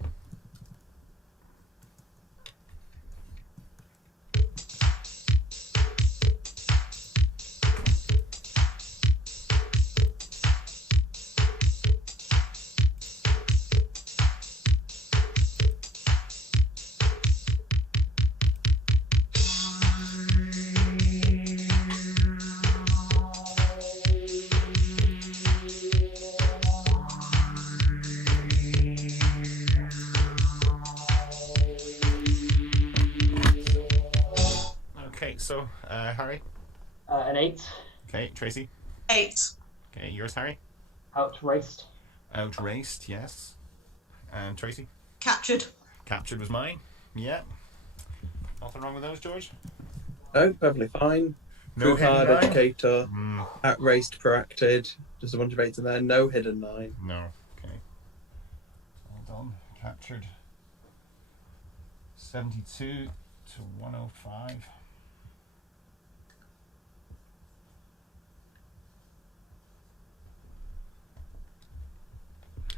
Okay, so Harry. An 8. Okay, Tracey. 8. Okay, yours, Harry. Outraced. Outraced, yes. And Tracey. Captured. Captured was mine. Yeah. Nothing wrong with those, George. Oh, perfectly fine. No Too hard hidden nine? educator, Mm, outraced, proacted. Just a bunch of 8s in there. No hidden 9. no. Okay. Well done. Captured. 72 to 105.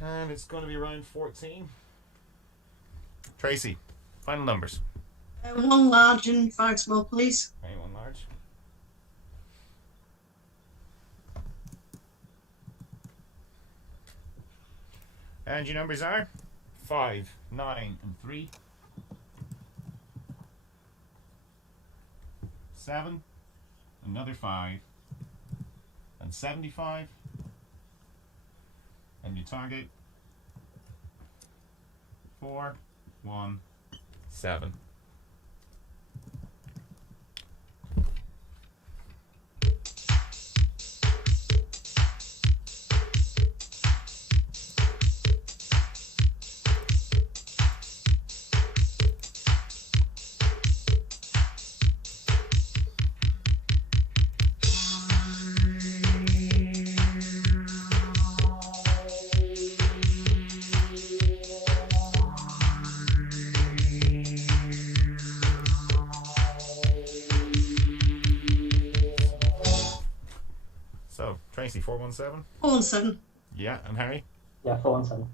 And it's going to be round 14. Tracey, final numbers. 1 large and 5 small, please. Okay, 1 large. And your numbers are 5, 9, and 3. 7, another 5, and 75. And your target 4, 1, 7. So, Tracy, 417. 417. Yeah, and Harry? Yeah, 417.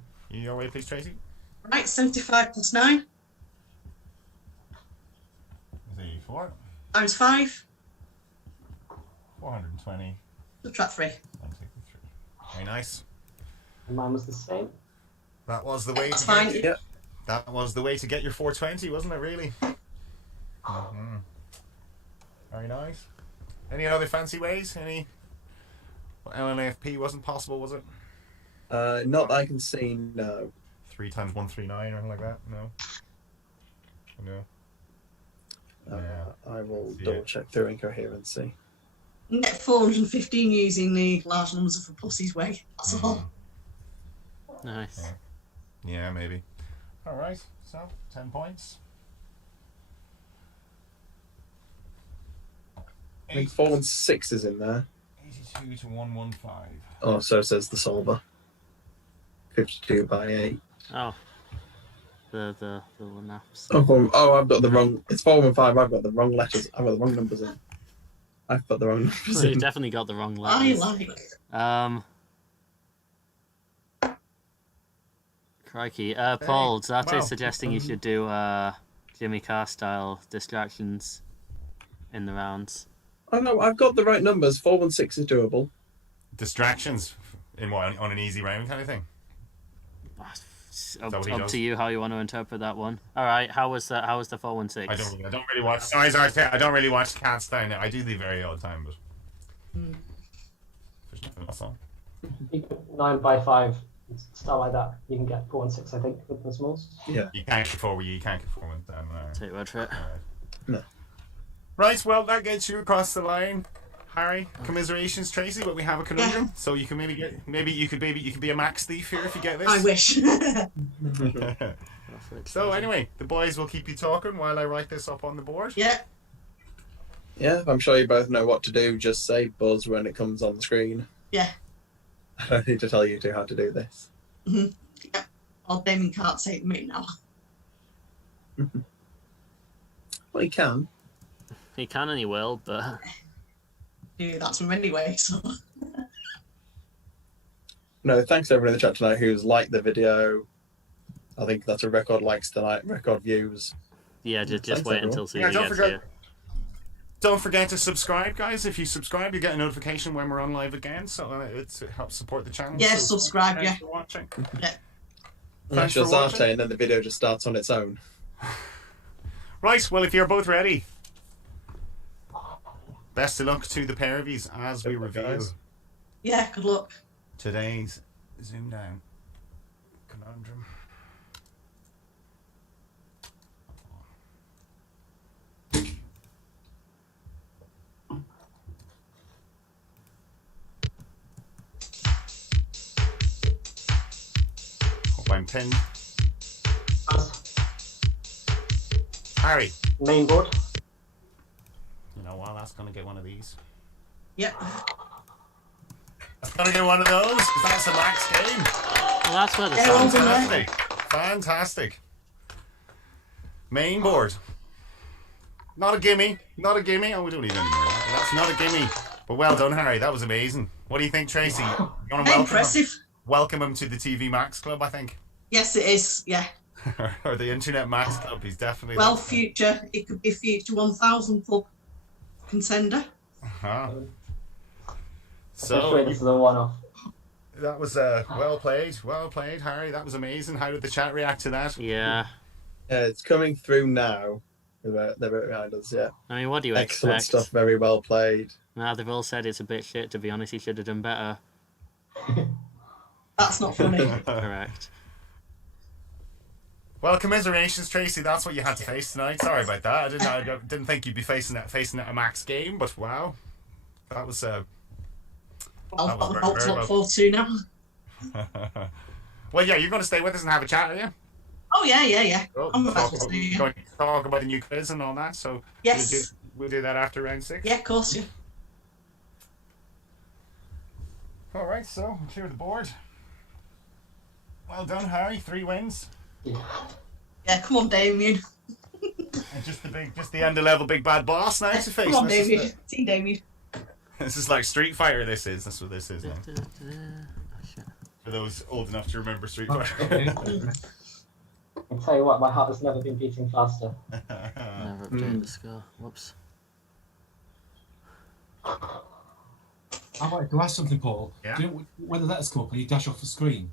Your way, please, Tracy. Right, 75 plus 9 Is 84. times 5. 420. Subtract 3. And take the 3. Very nice. And mine was the same. That was the way That's to fine. get. Yeah. That was the way to get your 420, wasn't it? Really. Very nice. Any other fancy ways? Any? Well, LNAFP wasn't possible, was it? Not that I can see, no. 3 times 139 or anything like that? No. No. Yeah. I will Yeah. double check through incoherency. You can get 415 using the large numbers of a pussy's way. That's all. Nice. Yeah, maybe. All right. So 10 points. I think 416 is in there. 82 to 115. Oh, so says the solver. 52 by 8. Oh. The naps. Oh, I've got the wrong. It's 415. I've got the wrong letters. I've got the wrong numbers in. I've got the wrong numbers So you in. definitely got the wrong I letters. like. Crikey. Paul, Zate's wow. suggesting you should do Jimmy Carr style distractions in the rounds. Oh no, I've got the right numbers. 416 is doable. Distractions in what, on an easy round kind of thing. Up, what he up does? to you how you want to interpret that one. All right. How was that? How was the 416? I don't really watch. Sorry, I don't really watch Cats Down. I do the very odd time, but there's nothing else on. You go 9 by 5, start like that. You can get 416, I think, with the smalls. Yeah. You can't get forward. You can't get forward. Take your word for it. No. Right. Well, that gets you across the line, Harry. Commiserations, Tracy. But we have a conundrum, so you can maybe you could be a max thief here if you get this. I wish. So anyway, the boys will keep you talking while I write this up on the board. Yeah. Yeah, I'm sure you both know what to do. Just say buzz when it comes on the screen. Yeah. I don't need to tell you two how to do this. Yeah. Or Damien can't say it to me now. Well, you can. He can and he will, but Do that to him anyway, so. No, thanks to everyone in the chat tonight who's liked the video. I think that's a record likes tonight, record views. yeah, just Thanks, wait everyone. until Susie Yeah, don't gets forget- here. Don't forget to subscribe, guys. If you subscribe, you get a notification when we're on live again. So it helps support the channel. Yeah, So subscribe, thanks yeah. for watching. Unless Thanks you're for watching. Zarte and then the video just starts on its own. Right. Well, if you're both ready, best of luck to the pair of yous as we Good luck, reveal guys. Yeah, good luck. today's ZoomDown conundrum. Hope I'm pinned. Harry, Main board. you know what? That's gonna get one of these. Yep. That's gonna get one of those. 'Cause that's a max game. Well, that's where the Yeah, well sound done, comes mate. Fantastic. Fantastic. Main board. Not a gimme. Not a gimme. Oh, we don't need any more. That's not a gimme. But well done, Harry. That was amazing. What do you think, Tracy? You want to welcome Impressive. welcome him to the TV Max Club, I think. Yes, it is. Yeah. or the Internet Max Club. He's definitely Well, future. It could be future 1000 club contender. Uh-huh. So So this is a one-off. that was well played, Harry. That was amazing. How did the chat react to that? Yeah. It's coming through now. They're right behind us, yeah. I mean, what do you Excellent expect? stuff, very well played. Nah, they've all said it's a bit shit, to be honest. He should have done better. That's not funny. Correct. Well, commiserations, Tracy. That's what you had to face tonight. Sorry about that. I didn't think you'd be facing a max game, but wow, that was I've got the very, belt very top 4-2 now. Well, yeah, you're going to stay with us and have a chat, are you? Oh, yeah. I'm about to Talk, see you. going to talk about the new quiz and all that. So Yes. we'll do that after round 6. Yeah, of course, yeah. All right, so clear the board. Well done, Harry. 3 wins. Yeah, come on, Damian. And just the end of level big bad boss now to face. Come on, This is Damian. Team Damian. This is like Street Fighter. That's what this is now. Oh, shit. For those old enough to remember Street Oh, Fighter. okay. I'll tell you what, my heart has never been beating faster. Never updated the score. Whoops. I wanted to ask something, Paul. Yeah. Do you know when the letters come up and you dash off the screen?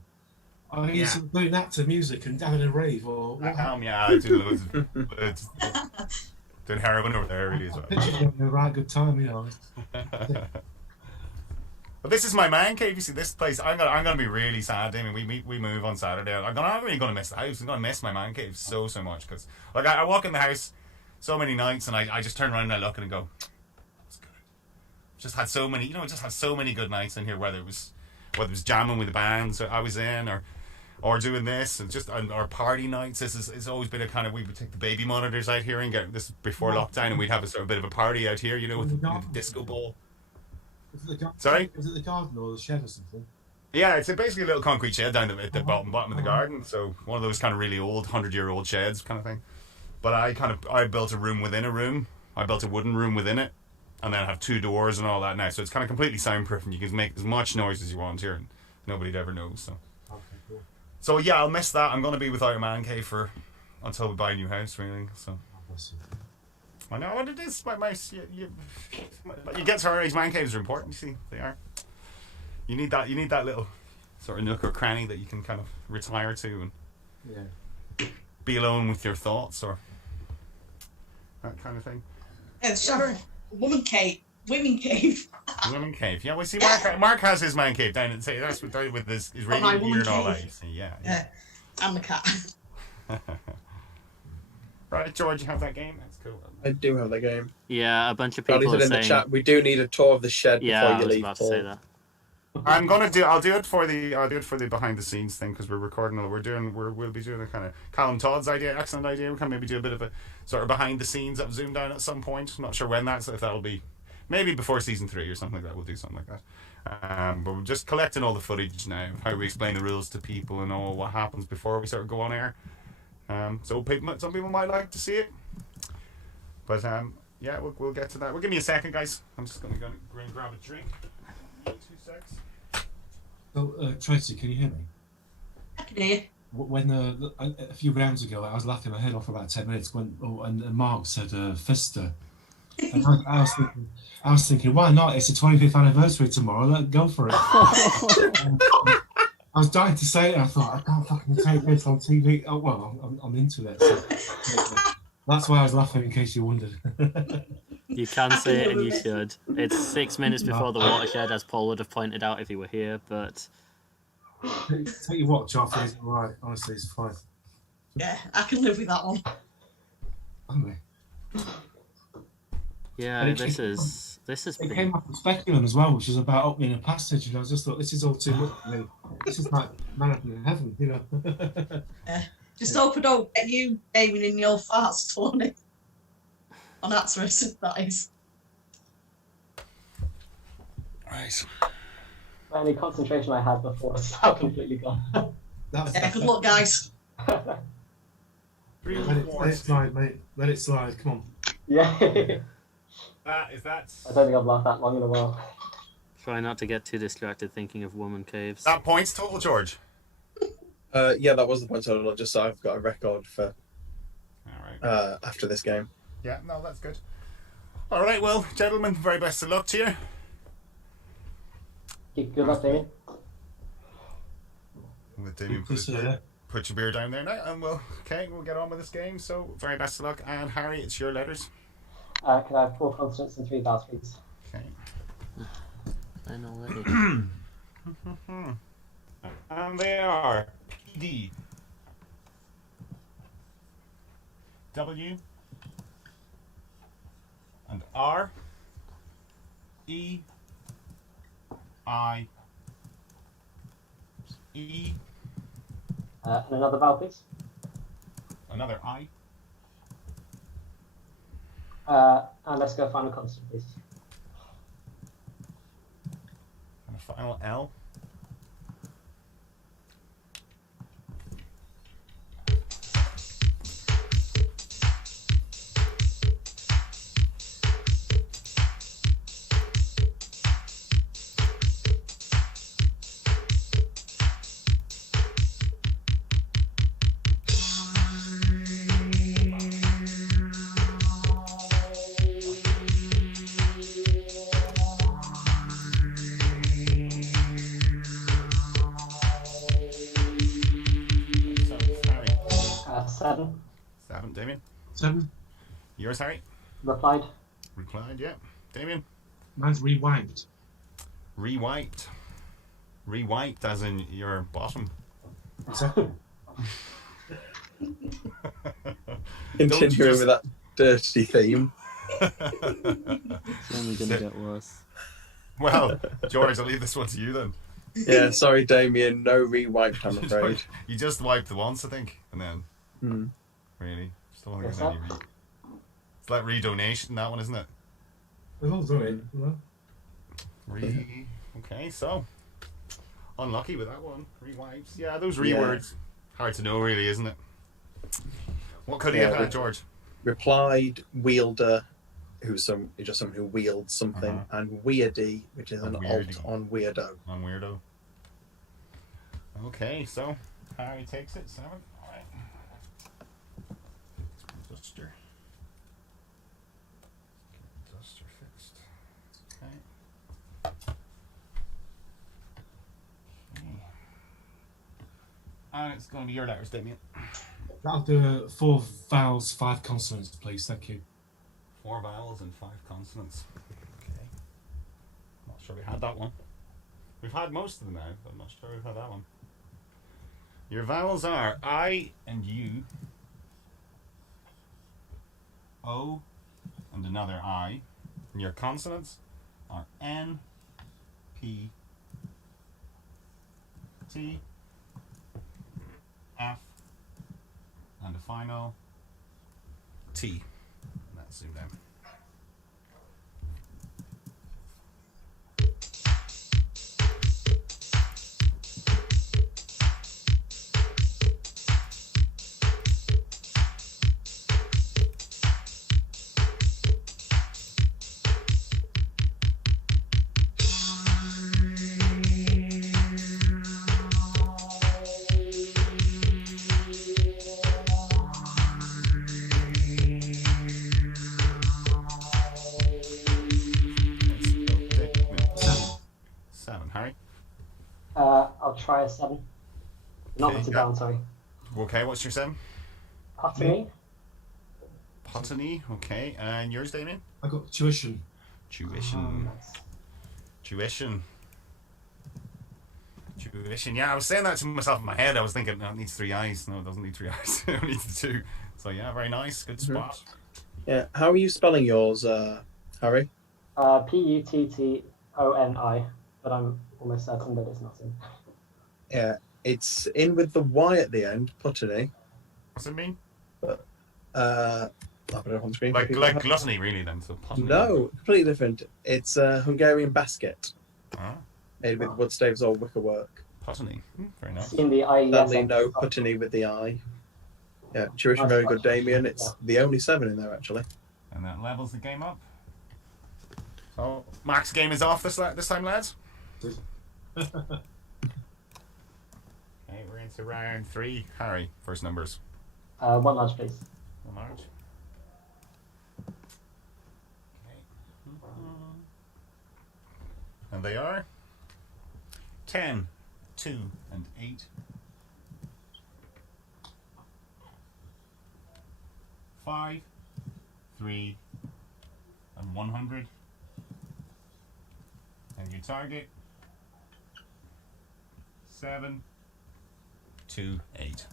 Are you Yeah. sort of doing that to music and having a rave, or what? Yeah, I do loads of doing heroin over there really as well. Picture you having a right good time, you know. But this is my man cave. You see, this place. I'm gonna be really sad. Damien, we move on Saturday. I'm really gonna miss the house. I'm gonna miss my man cave so much because like I walk in the house so many nights and I just turn around and I look and I go, that's good. Just had so many, just had so many good nights in here. Whether it was jamming with the bands I was in or doing this and just our party nights. It's always been a kind of, we would take the baby monitors out here and get this before lockdown and we'd have a sort of bit of a party out here, with the disco ball. Is it the garden? Sorry? Is it the garden or the shed or something? Yeah, it's basically a little concrete shed down at the bottom of the garden. So one of those kind of really old 100-year-old sheds kind of thing. But I built a room within a room. I built a wooden room within it, and then I have 2 doors and all that now. So it's kind of completely soundproof, and you can make as much noise as you want here, and nobody'd ever know. So. Okay, cool. So yeah, I'll miss that. I'm going to be without a man cave until we buy a new house, really. So. Oh, bless you. I know what it is. You get to our age, man caves are important. You see, they are. You need that little sort of nook or cranny that you can kind of retire to and Yeah. be alone with your thoughts or that kind of thing. Yeah, sorry. Woman cave. Women cave. Women cave. Yeah, well, see, Mark has his man cave down and say that's with his But my radio gear and all woman that. cave. You see, yeah. Yeah. And the cat. Right, George, you have that game. That's cool. I do have the game. Yeah, a bunch of Charlie people said are in the saying. chat, we do need a tour of the shed Yeah, before I you was leave, about to Paul. say that. I'll do it for the behind the scenes thing because we're recording. We'll be doing a kind of Callum Todd's excellent idea. We can maybe do a bit of a sort of behind the scenes of ZoomDown at some point. I'm not sure when if that'll be, maybe before season 3 or something like that. We'll do something like that. But we're just collecting all the footage now, how we explain the rules to people and all what happens before we sort of go on air. So some people might like to see it, but yeah, we'll get to that. Well, give me a second, guys. I'm just going to go and grab a drink. 2 secs. So, Tracy, can you hear me? I can hear you. When a few rounds ago, I was laughing my head off for about 10 minutes and Mark said Fister. And I was thinking, why not? It's the 25th anniversary tomorrow. Let's go for it. I was dying to say it. And I thought, I can't fucking take this on TV. Oh well, I'm into it. So, that's why I was laughing, in case you wondered. You can say it and you should. It's 6 minutes before the watershed, as Paul would have pointed out if he were here, but... Take your watch off. It's all right. Honestly, it's fine. Yeah, I can live with that one. Haven't we? Yeah, And this has It been... came up with Speculum as well, which is about opening a passage, and I just thought, this is all too much for me. This is like man up in heaven, you know. Just hope I don't get you aiming in your farts, Tony. On Atlas, that is. Right. Any concentration I had before is now completely gone. That was Yeah, good luck, guys. 3 Let it 4. slide, mate. Let it slide. Come on. Yeah. Is that I don't think I've laughed that long in a while. Try not to get too distracted thinking of woman caves. that points total, George? Yeah, that was the point total. Just so I've got a record for All right. after this game. Yeah, no, that's good. All right, well, gentlemen, very best of luck to you. Good luck, David. With Damian, put your beer down there now, and we'll get on with this game. So, very best of luck. And Harry, it's your letters. Can I have 4 consonants and 3 vowels, please? Okay. I know already. And they are D, W, and R, E, I, E, And another vowel, please. another I, And let's go final consonant, please. and a final L. So, Harry. 7. 7, Damien. 7. Yours, Harry. Replied. Replied, yeah. Damien. Mine's rewiped. Rewiped. Rewiped as in your bottom. Exactly. Continuing with that dirty theme. It's only gonna get worse. Well, George, I'll leave this one to you then. Yeah, sorry, Damien. No rewiped, I'm afraid. You just wiped the once, I think, and then Hmm. really still don't think What's there's any. that? It's like redonation, that one, isn't it? We've all done it. You know? Okay, so unlucky with that one. Rewipes. Yeah, those Yeah. rewords. Hard to know, really, isn't it? What could he have had, George? Replied, wielder, who's just someone who wields something, Uh-huh. and weirdy, which is A an weirdie. alt on weirdo. On weirdo. Okay, so Harry takes it. 7. All right. Duster. Get the duster fixed. Okay. Okay. And it's going to be your letters, Damien. That'll do 4 vowels, 5 consonants, please. Thank you. 4 vowels and 5 consonants. Okay. Not sure we had that one. We've had most of them now, but I'm not sure we've had that one. Your vowels are I and U, O and another I, and your consonants are N, P, T, F, and the final T. And that's ZoomDown. Harry? I'll try a 7. Not Okay, written yeah. down, sorry. Okay, what's your 7? Pottery. Potany, okay. And yours, Damien? I got tuition. Tuition. Tuition. Tuition. Yeah, I was saying that to myself in my head. I was thinking, no, it needs 3 eyes. No, it doesn't need 3 eyes. It only needs 2. So, yeah, very nice. Good spot. Yeah, how are you spelling yours, Harry? Puttoni, but I'm almost certain that it's not in. Yeah, it's in with the Y at the end, Puttony. What's it mean? I'll put it up on the screen. Like gluttony, really, then. So potany. No, completely different. It's a Hungarian basket Ah, made with wood staves or wickerwork. potany. Very nice. In the IES. Sadly, no Puttony with the I. Yeah, tuition, Nice very good, touch. Damien. It's the only 7 in there, actually. And that levels the game up. So, Mark's game is off this time, lads. Okay, we're in It's around 3. Harry, first numbers. One large, please. One large. Okay. And they are 10, 2, and 8. 5, 3, and 100. And your target 7, 2, 8.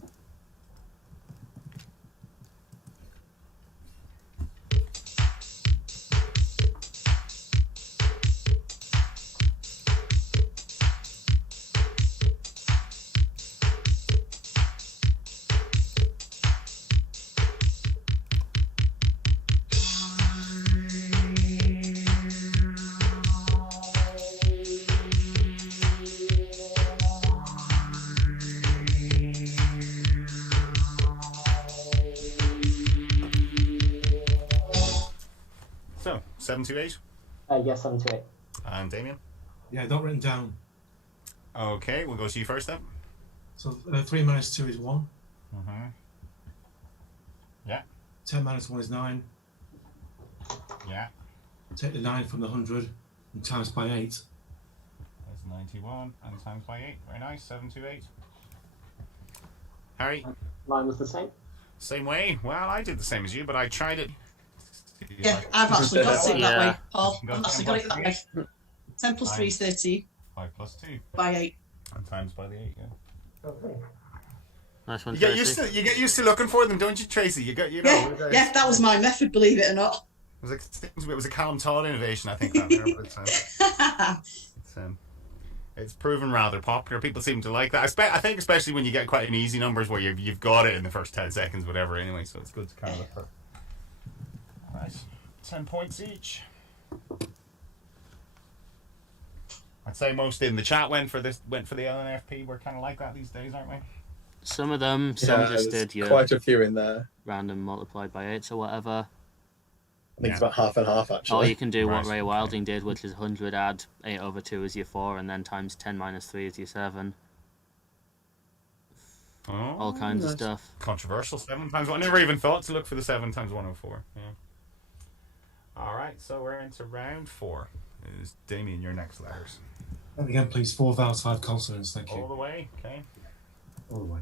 So, 7, 2, 8. Yes, 7 to 8. And Damian. Yeah, not written down. Okay, we'll go to you first then. So 3 minus 2 is 1. Mm-hmm. Yeah. 10 minus 1 is 9. Yeah. Take the 9 from the 100 and times by 8. That's 91 and times by 8. Very nice. 7, 2, 8. Harry. Mine was the same. Same way. Well, I did the same as you, but I tried it. Yeah, I've actually got it that Yeah. way, Paul. I've actually got it that way. 10 plus 3 is 13 5 plus 2 by 8. and times by the 8. Yeah. Nice one, You get Tracy. used to looking for them, don't you, Tracy? You know. Yeah, that was my method, believe it or not. It was a Callum Todd innovation, I think. That there, but it's proven rather popular. People seem to like that. I think especially when you get quite an easy numbers where you've got it in the first 10 seconds, whatever. Anyway, so it's good to kind of look for. All right, 10 points each. I'd say most in the chat went for the LNFP. We're kind of like that these days, aren't we? Some of them, some just there's did your quite a few in there. random multiplied by 8 or whatever. I think it's about half and half, actually. Or you can do what Right, Ray Wilding did, which is 100 add 8 over 2 is your 4, and then times 10 minus 3 is your 7. Oh, All kinds of nice. stuff. controversial. 7 times 1. I never even thought to look for the 7 times 104. Yeah. All right, so we're into round 4. Is Damian your next letters? And again, please, 4 vowels, 5 consonants. Thank All you. the way. Okay. All the way.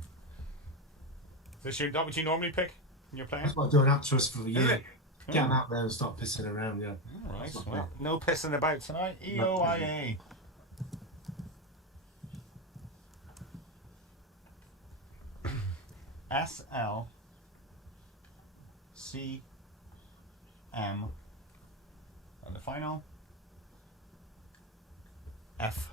Is this that what you normally pick when you're playing? That's what I do an actress for the Is year. it? Get them out there and start pissing around, yeah. All right. Well, no pissing about tonight. EOIA. SL CM and the final F.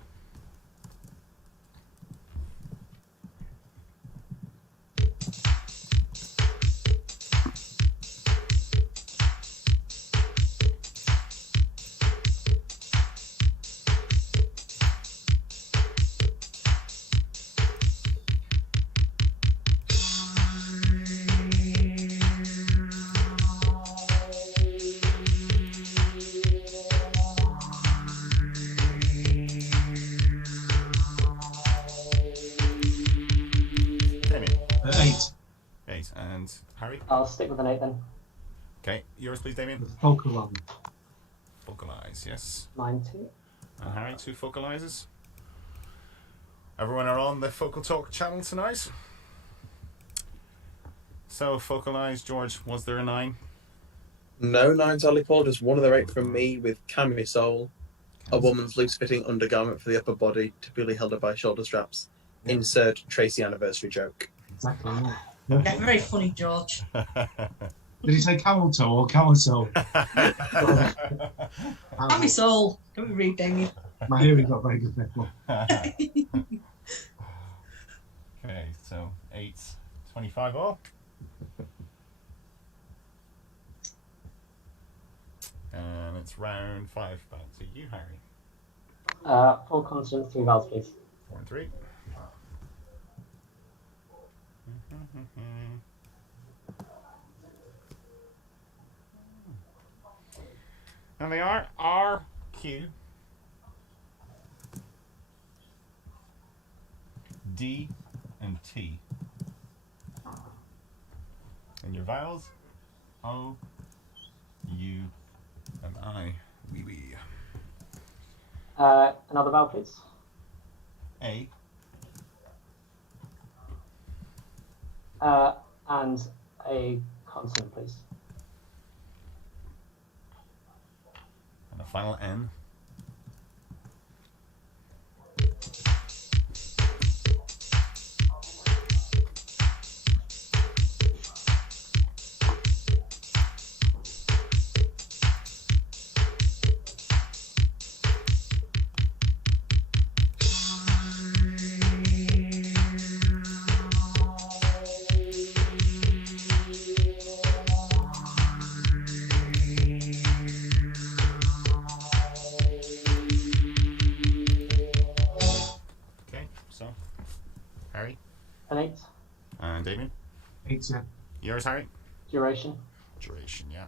Damien. 8. 8 and Harry. I'll stick with an 8 then. Okay, yours please, Damien. The focal one. Focalize, yes. Mine too. And Harry, 2 focalizes. Everyone are on the Focal Talk channel tonight. So, focalize, George, was there a 9? No, 9's Ollie Paul, just one of the 8 from me with camisole, a woman's loose-fitting undergarment for the upper body, typically held up by shoulder straps. Insert Tracy anniversary joke. Exactly. Yeah, very funny, George. Did he say camel toe or camel toe? Happy soul. Don't we read, Damien? My hearing got very good. Okay, so 8, 25 all. And it's round 5. Back to you, Harry. 4 consonants, 3 vowels, please. 4 and 3. And they are RQ, D, and T. And your vowels? O, U, and I. Wee wee. Another vowel, please. A. And a consonant, please. And a final N. Harry? An 8. And Damian? 8, yeah. Yours, Harry? Duration. Duration, yeah.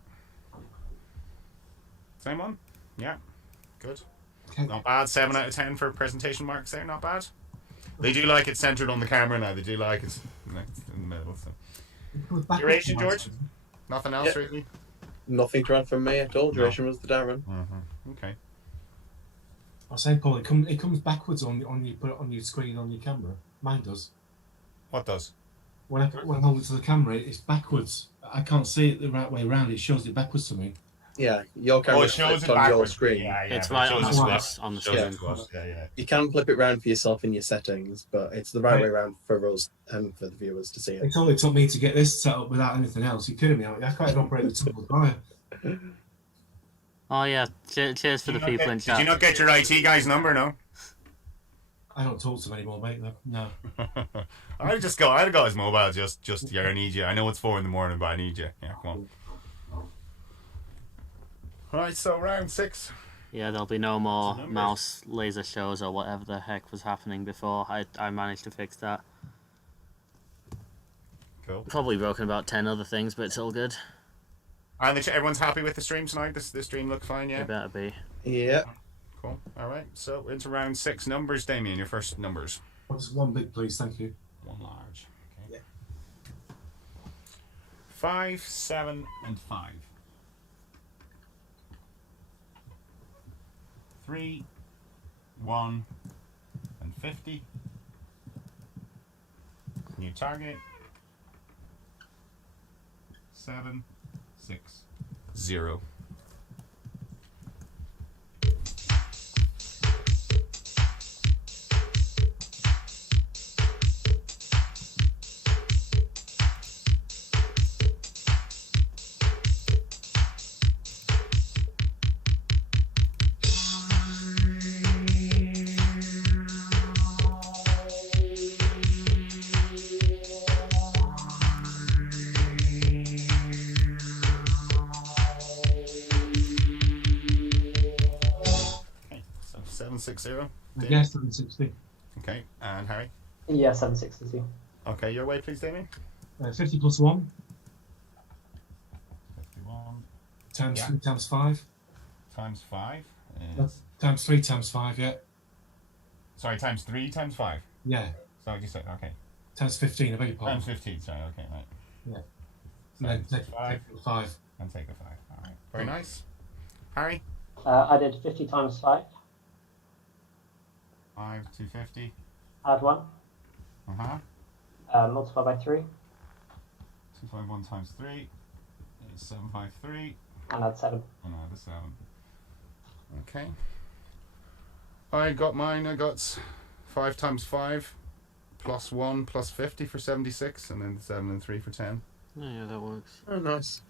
Same one? Yeah. Good. Okay. Not bad. 7 out of 10 for presentation marks there. Not bad. They do like it centered on the camera now. They do like it in the middle. So. Duration, George? Nothing else, really? Nothing to add from me at all. Duration was the Darren. Okay. I was saying, Paul, it comes backwards on you put it on your screen on your camera. Mine does. What does? When I hold it to the camera, it's backwards. I can't see it the right way around. It shows it backwards to me. Yeah, your camera shows it on your backwards. screen. Yeah, It's but right it on the shows it screen. us. On the Shows screen. it to us. Yeah. You can flip it round for yourself in your settings, but it's the right way around for us and for the viewers to see it. It only took me to get this set up without anything else. You're kidding me. I can't even operate the tumble dryer. Oh yeah, cheers for the people in chat. Did you not get your IT guy's number, no? I don't talk to him anymore, mate. No. I'd got his mobile, just yeah, I need you. I know it's 4 a.m, but I need you. Yeah, come on. Alright, so round 6. Yeah, there'll be no more mouse laser shows or whatever the heck was happening before. I managed to fix that. Cool. Probably broken about 10 other things, but it's all good. And everyone's happy with the stream tonight? This stream looked fine, yeah? It better be. Yeah. Cool. Alright, so into round 6. Numbers, Damien, your first numbers. Just one big, please. Thank you. 1 large. Okay. 5, 7, and 5. 3, 1, and 50. New target. 7, 6, 0. Okay, so 760. Yeah, 760. Okay, and Harry. Yeah, 762. Okay, your way, please, Damien. 50 plus 1 51 times Yeah. 3 times 5. times 5 No, is... times 3 times 5, yeah. Sorry, times 3 times 5. Yeah. So what did you say? Okay. Times 15, I beg your pardon. Times 15, sorry, okay, right. Yeah. So And then take take 5 the 5. and take a 5. Alright, very nice. Harry? I did 50 times 5. 5, 250. Add 1. Multiply by 3. 251 times 3 is 753. And add 7. And add a 7. Okay. I got mine. I got 5 times 5 plus 1 plus 50 for 76, and then 7 and 3 for 10. Oh, yeah, that works. Oh, nice.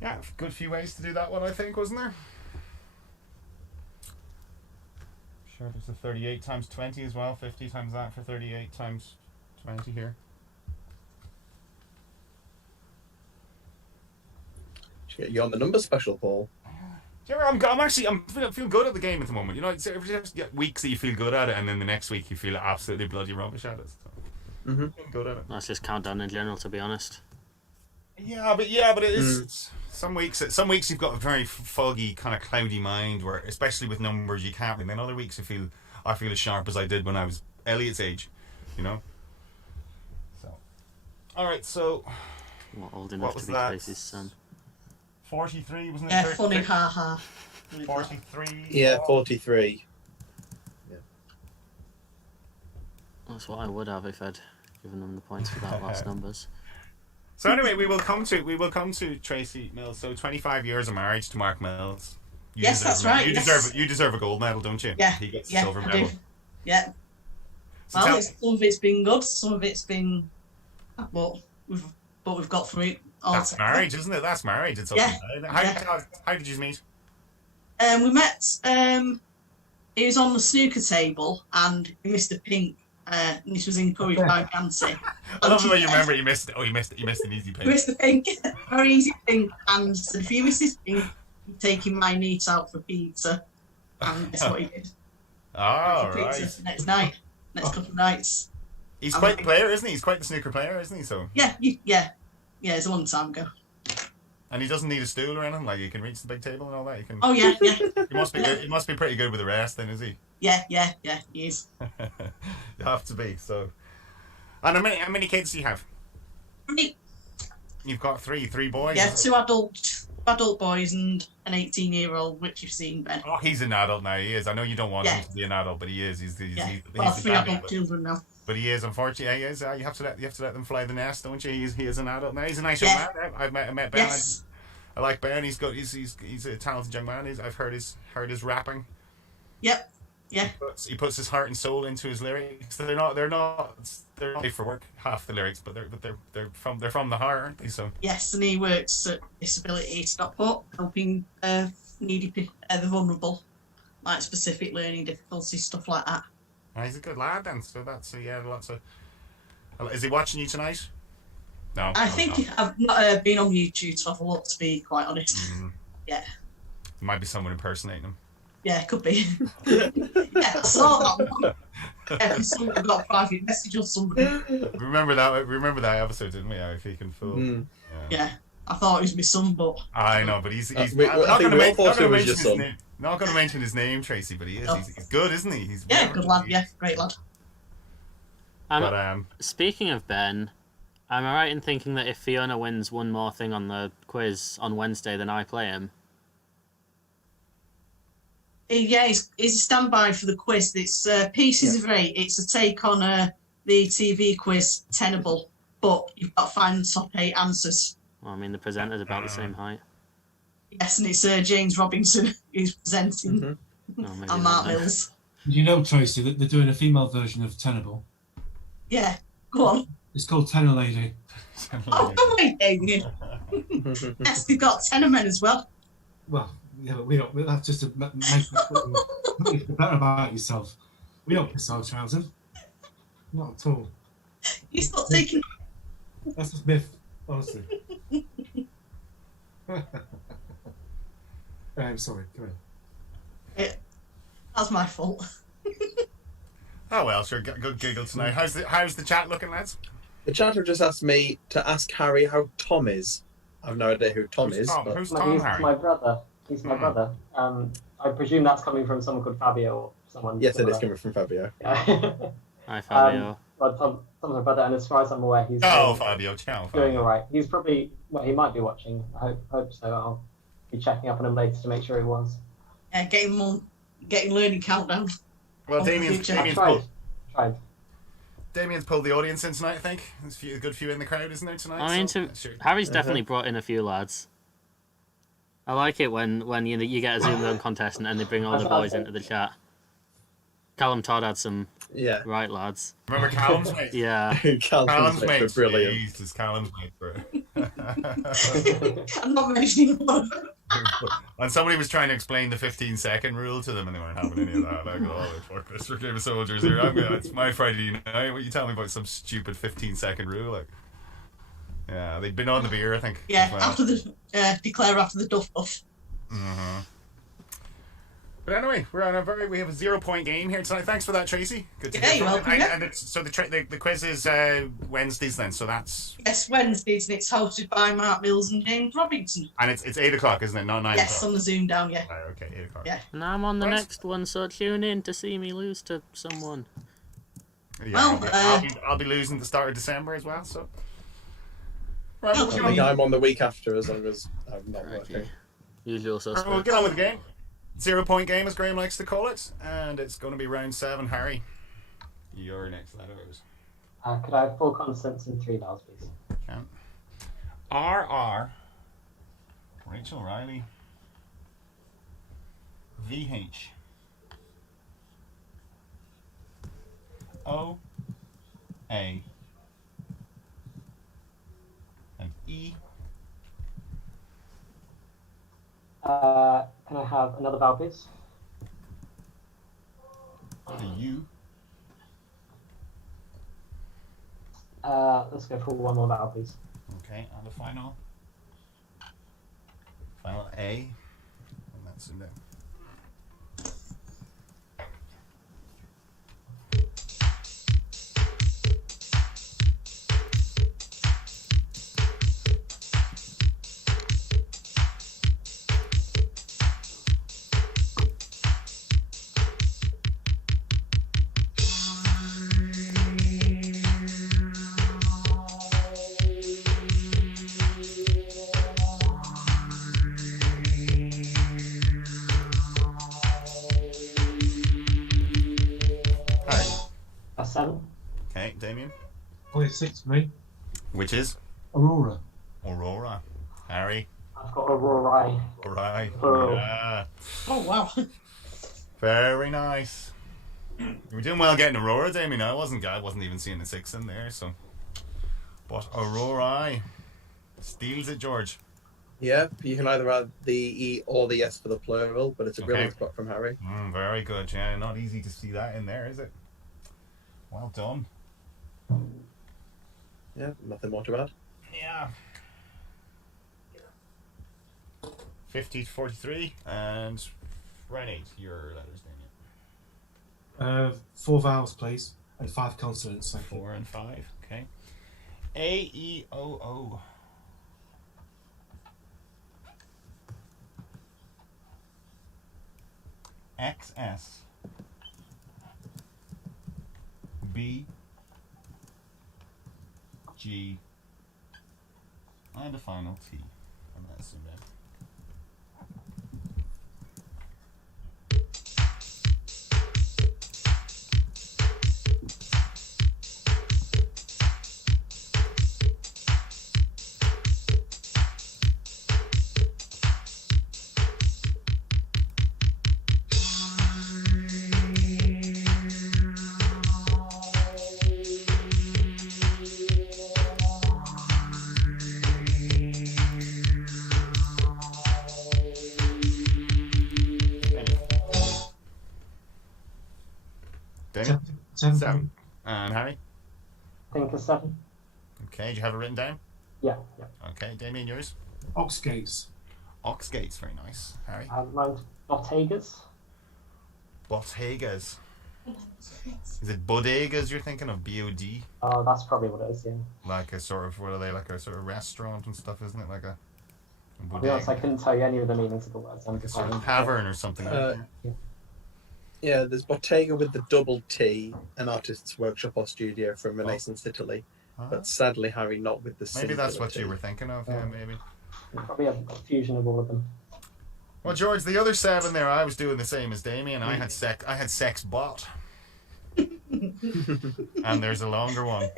Yeah, good few ways to do that one, I think, wasn't there? Sure, there's a 38 times 20 as well. 50 times that for 38 times 20 here. Should get you on the number special, Paul. Do you ever, I'm feeling good at the game at the moment. You know, it's just weeks that you feel good at it, and then the next week you feel absolutely bloody rubbish at it. So, feeling good at it. That's just countdown in general, to be honest. Yeah, but it is. It's, some weeks you've got a very foggy, kind of cloudy mind, where especially with numbers you can't. And then other weeks I feel as sharp as I did when I was Elliot's age, you know. So, all right. So, Not old enough was to be that? Tracy's son. 43, wasn't it? Yeah, 36? funny, haha. 43. Yeah, 43. That's what I would have if I'd given them the points for that last numbers. So anyway, we will come to Tracey Mills. So 25 years of marriage to Mark Mills. Yes, that's right, You yes. deserve a gold medal, don't you? Yeah, He gets a yeah, silver I medal. do. Yeah. So Well, tell- some of it's been good, some of it's been, but we've got through it all. that's together. marriage, isn't it? That's marriage. It's Yeah, how did you meet? We met. He was on the snooker table, and Mr. Pink. And this was encouraged by Nancy. I love the way you remember he missed. Oh, he missed an easy pin. Mr. Pink, very easy thing, and said, if you miss this Pink, you're taking my niece out for pizza. And guess what he did? Oh, For pizza right. next night, next couple of nights. He's quite the player, isn't he? He's quite the snooker player, isn't he? So, Yeah, it's a long time ago. and he doesn't need a stool or anything. Like he can reach the big table and all that. He can. Oh yeah, yeah, He must be good. He must be pretty good with the rest, then, is he? yeah, he is. You have to be. So, and how many kids do you have? Right. You've got three boys. Yeah, two adult boys and an 18-year-old, which you've seen, Ben. Oh, he's an adult now. He is. I know you don't want Yeah. him to be an adult, but he is. He's Yeah, he's well, a 3 daddy, adult children now. but he is. Unfortunately, he is. You have to let them fly the nest, don't you? He is an adult now. He's a nice Yeah. young man. I met Ben. Yes. I like Ben. He's good. He's a talented young man. I've heard his rapping. Yep. Yeah. He puts his heart and soul into his lyrics. They're not made for work, half the lyrics, but they're from the heart, aren't they? So Yes, and he works at Disability Stockport, helping the vulnerable, like specific learning difficulties, stuff like that. he's a good lad then. So that's yeah, lots of. Is he watching you tonight? No. I think I've not been on YouTube to have a look, to be quite honest. Mm. Yeah. Might be someone impersonating him. Yeah, could be. Yeah, I saw that one. Yeah, someone got a private message or somebody. Remember that episode, didn't we? If he can fool. Mm. Yeah, I thought it was my son, but I know, but he's I think we all thought it was your son. Not going to mention his name, Tracy, but he is. No. He's good, isn't he? He's yeah, very good lad. Yeah, great lad. But Speaking of Ben, am I right in thinking that if Fiona wins one more thing on the quiz on Wednesday, then I play him? Yeah, he's a standby for the quiz. It's Pieces of Eight. It's a take on the TV quiz Tenable, but you've got to find the top 8 answers. Well, I mean, the presenter's about the same height. Yes, and it's James Robinson who's presenting, Mm-hmm. Oh, maybe and not Mark then. Mills. You know, Tracy, that they're doing a female version of Tenable. Yeah, go on. It's called Tenor Lady. Oh, come on, Damien. Yes, they've got Tenormen as well. Well, yeah, but we don't. That's just to make you feel better about yourself. We don't piss ourselves in. Not at all. You stop taking. That's a myth, honestly. I'm sorry. Come on. Yeah, that's my fault. oh well, sure. Good giggle tonight. How's the chat looking, lads? The chatter just asked me to ask Harry how Tom is. I've no idea who Tom is. Tom? But Who's No, Tom, he's Harry? my brother. He's my brother. I presume that's coming from someone called Fabio or someone. yes, it is similar. coming from Fabio. Yeah. Hi, Fabio. Well, Tom's my brother, and as far as I'm aware, he's Oh, Fabio. Ciao, doing Fabio. all right. He's probably he might be watching. I hope so. I'll be checking up on him later to make sure he was. Getting learning countdown. Well, On the Damien's future. Tried. Damien's pulled the audience in tonight. I think there's a good few in the crowd, isn't there tonight? I mean, So, sure. Harry's definitely brought in a few lads. I like it when you get a ZoomDown contest and they bring all the boys into the chat. Callum Todd had some Yeah. right lads. Remember Callum's mate? Yeah. Callum's mates mates. were brilliant. Jesus, Callum's mate, bro. I'm not mentioning one. And somebody was trying to explain the 15-second rule to them, and they weren't having any of that. I go, oh, fuck this, for Game of Soldiers here. It's my Friday night. What you tell me about some stupid 15-second rule? Like, yeah, they'd been on the beer, I think. Yeah, as well. after the declare after the duff buff. Mm-hmm. But anyway, we have a 0-point game here tonight. Thanks for that, Tracy. Good to Yeah, hear you're from welcome, you. yeah. And so the quiz is Wednesdays then. So that's Yes, Wednesdays, and it's hosted by Mark Mills and James Robinson. and it's 8:00, isn't it? Not 9 Yes, o'clock. on the ZoomDown, yeah. Right, okay, 8:00. Yeah. And I'm on the Right. next one, so tune in to see me lose to someone. Yeah, Well, I'll be losing the start of December as well. So. Right, Oh, we'll I get think on. I'm on the week after as long as I'm not Crikey. working. Usual Right, we'll suspects. get on with the game. 0 point game, as Graham likes to call it, and it's going to be round 7. Harry, you're next letters. Could I have 4 consonants and 3 vowels, please? Can. R. Rachel Riley. VH. O. A. And E. Can I have another vowel, please? The U. Let's go for one more vowel, please. Okay, and the final A. And that's in there. That's 7. Okay, Damian. Only 6 for me. Which is Aurora. Aurora. Harry. I've got Aurora. Right. Oh. Yeah. Oh wow. Very nice. You were doing well getting Aurora, Damien. I wasn't even seeing the 6 in there, so. But Aurora steals it, George. Yeah, you can either add the E or the S for the plural, but it's a brilliant spot from Harry. Very good, yeah. Not easy to see that in there, is it? Well done. Yeah, nothing more to add. Yeah. 50 to 43, and round 8, your letters, Damien. 4 vowels, please, and 5 consonants. Thank you. 4 and 5, okay. A, E, O, O. X, S. B, G, and a final T. And that's in there. Damien? 7 for me. 7. And Harry? I think it's 7. Okay, do you have it written down? Yeah. Okay, Damien, yours? Oxgates. Oxgates, very nice. Harry? Mine's Bottagas. Bottagas. Is it bodegas you're thinking of? B-O-D? Oh, that's probably what it is, yeah. Like a sort of, what are they, like a sort of restaurant and stuff, isn't it? Like a I'll be honest, I couldn't tell you any of the meanings of the words. I'm like a just sort of saying. tavern or something like that. Yeah, there's Bottega with the double T, an artist's workshop or studio from Renaissance Italy. But sadly, Harry, not with the Maybe that's singular what you T. were thinking of, yeah, maybe. Probably a fusion of all of them. Well, George, the other 7 there, I was doing the same as Damien. I had sex bot. And there's a longer one.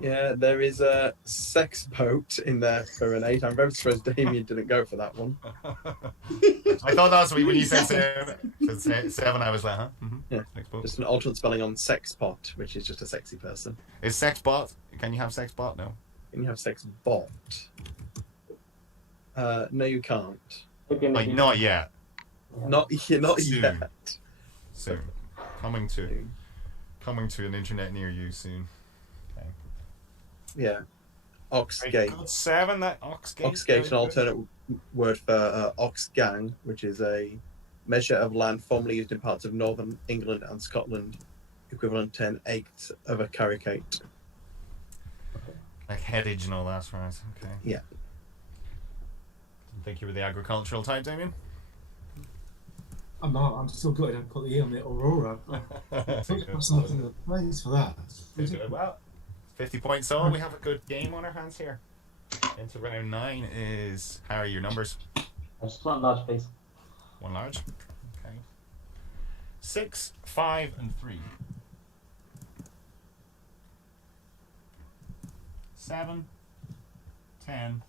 Yeah, there is a sex boat in there for an 8. I'm very surprised Damien didn't go for that one. I thought that's when you said 7, I was like, huh? Mm-hmm. Yeah, Sex bot. just an alternate spelling on sex pot, which is just a sexy person. Is sex bot? Can you have sex bot? No. Can you have sex bot? No, you can't. Maybe in the Like, future. not yet. Not Soon. yet. Soon. Coming to an internet near you soon. Okay. Yeah. Oxgate. Good 7, that Oxgate. Oxgate, an alternate word for oxgang, which is a measure of land formerly used in parts of northern England and Scotland, equivalent to an eighth of a caricate. Like headage and all that, right? Okay. Yeah. Didn't think you were the agricultural type, Damien? I'm not. I'm still gutted I didn't put the E on the Aurora. That's not in the place for that. Well, 50 points all. We have a good game on our hands here. Into round 9 is Harry. Your numbers. I just want large, please. 1 large. Okay. 6, 5, and 3. 7, 10,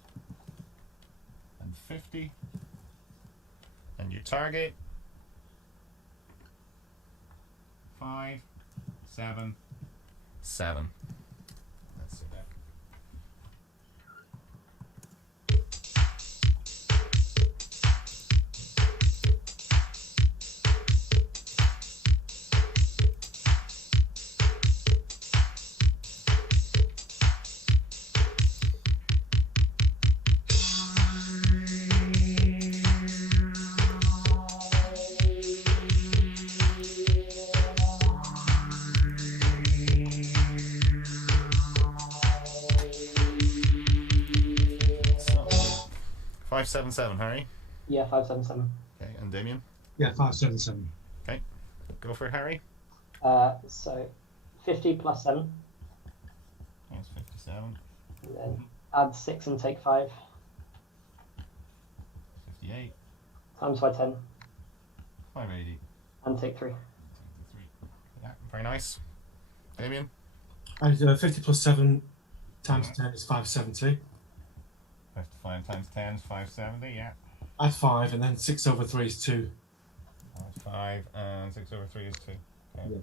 and 50. And your target 5, 7, 7. That's it. So, 577, Harry. Yeah, 577. Okay, and Damian. Yeah, 577. Go for it, Harry. So 50 plus 7, That's 57. and then add 6 and take 5, 58. times by 10, 580. and take 3. 23. Yeah, very nice. Damian. And 50 plus 7 times 10 is 570. 55 times 10 is 570, yeah. Add 5, and then 6 over 3 is 2. 5 and 6 over 3 is 2. Okay. Yeah.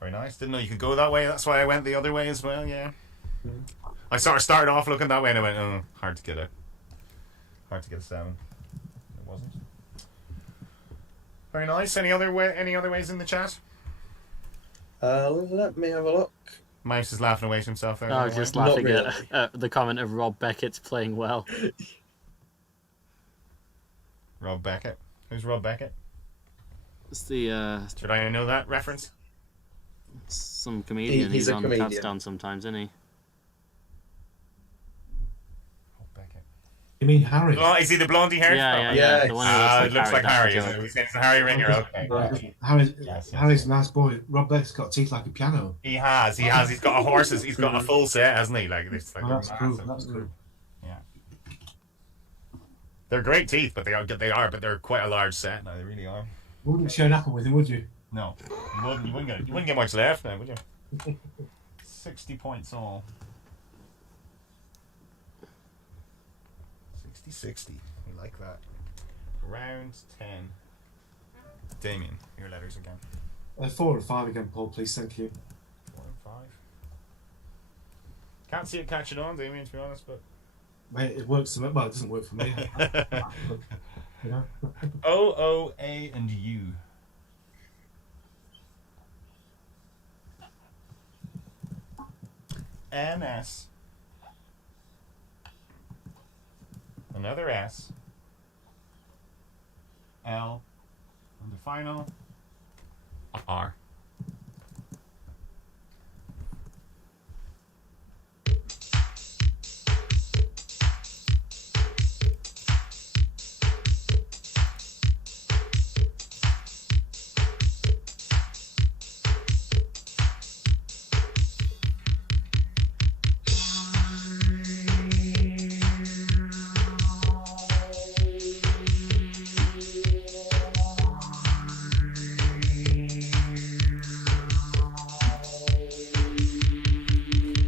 Very nice. Didn't know you could go that way. That's why I went the other way as well, yeah. Mhm. I sort of started off looking that way and I went, oh, hard to get a 7. It wasn't. Very nice. Any other ways in the chat? Let me have a look. Mouse is laughing away to himself there. I was just Not laughing really. at the comment of Rob Beckett's playing well. Rob Beckett. Who's Rob Beckett? It's the Should I know that reference? some comedian. He's He's a on comedian. Touchdown sometimes, isn't he? Rob Beckett. You mean Harry? Oh, is he the blondie hair? Yeah. The one who It looks like Harry. that's Isn't the it? It's Harry Ringer. Okay. Right. Yes. Harry's a nice boy. Rob Beck's got teeth like a piano. He has. He's got a horses. He's got a full set, hasn't he? Like it's like Oh, that's cool. massive. That's cool. Yeah. They're great teeth, but but they're quite a large set now. They really are. Wouldn't share an apple with him, would you? No, you wouldn't get much left now, would you? 60 points all. 60-60. We like that. Round 10. Damien, your letters again. 4 and 5 again, Paul, please. Thank you. 4 and 5. Can't see it catching on, Damien, to be honest, but. Mate, it works for me. Well, it doesn't work for me. You know? O, O, A, and U. N, S. Another S. L. And the final R.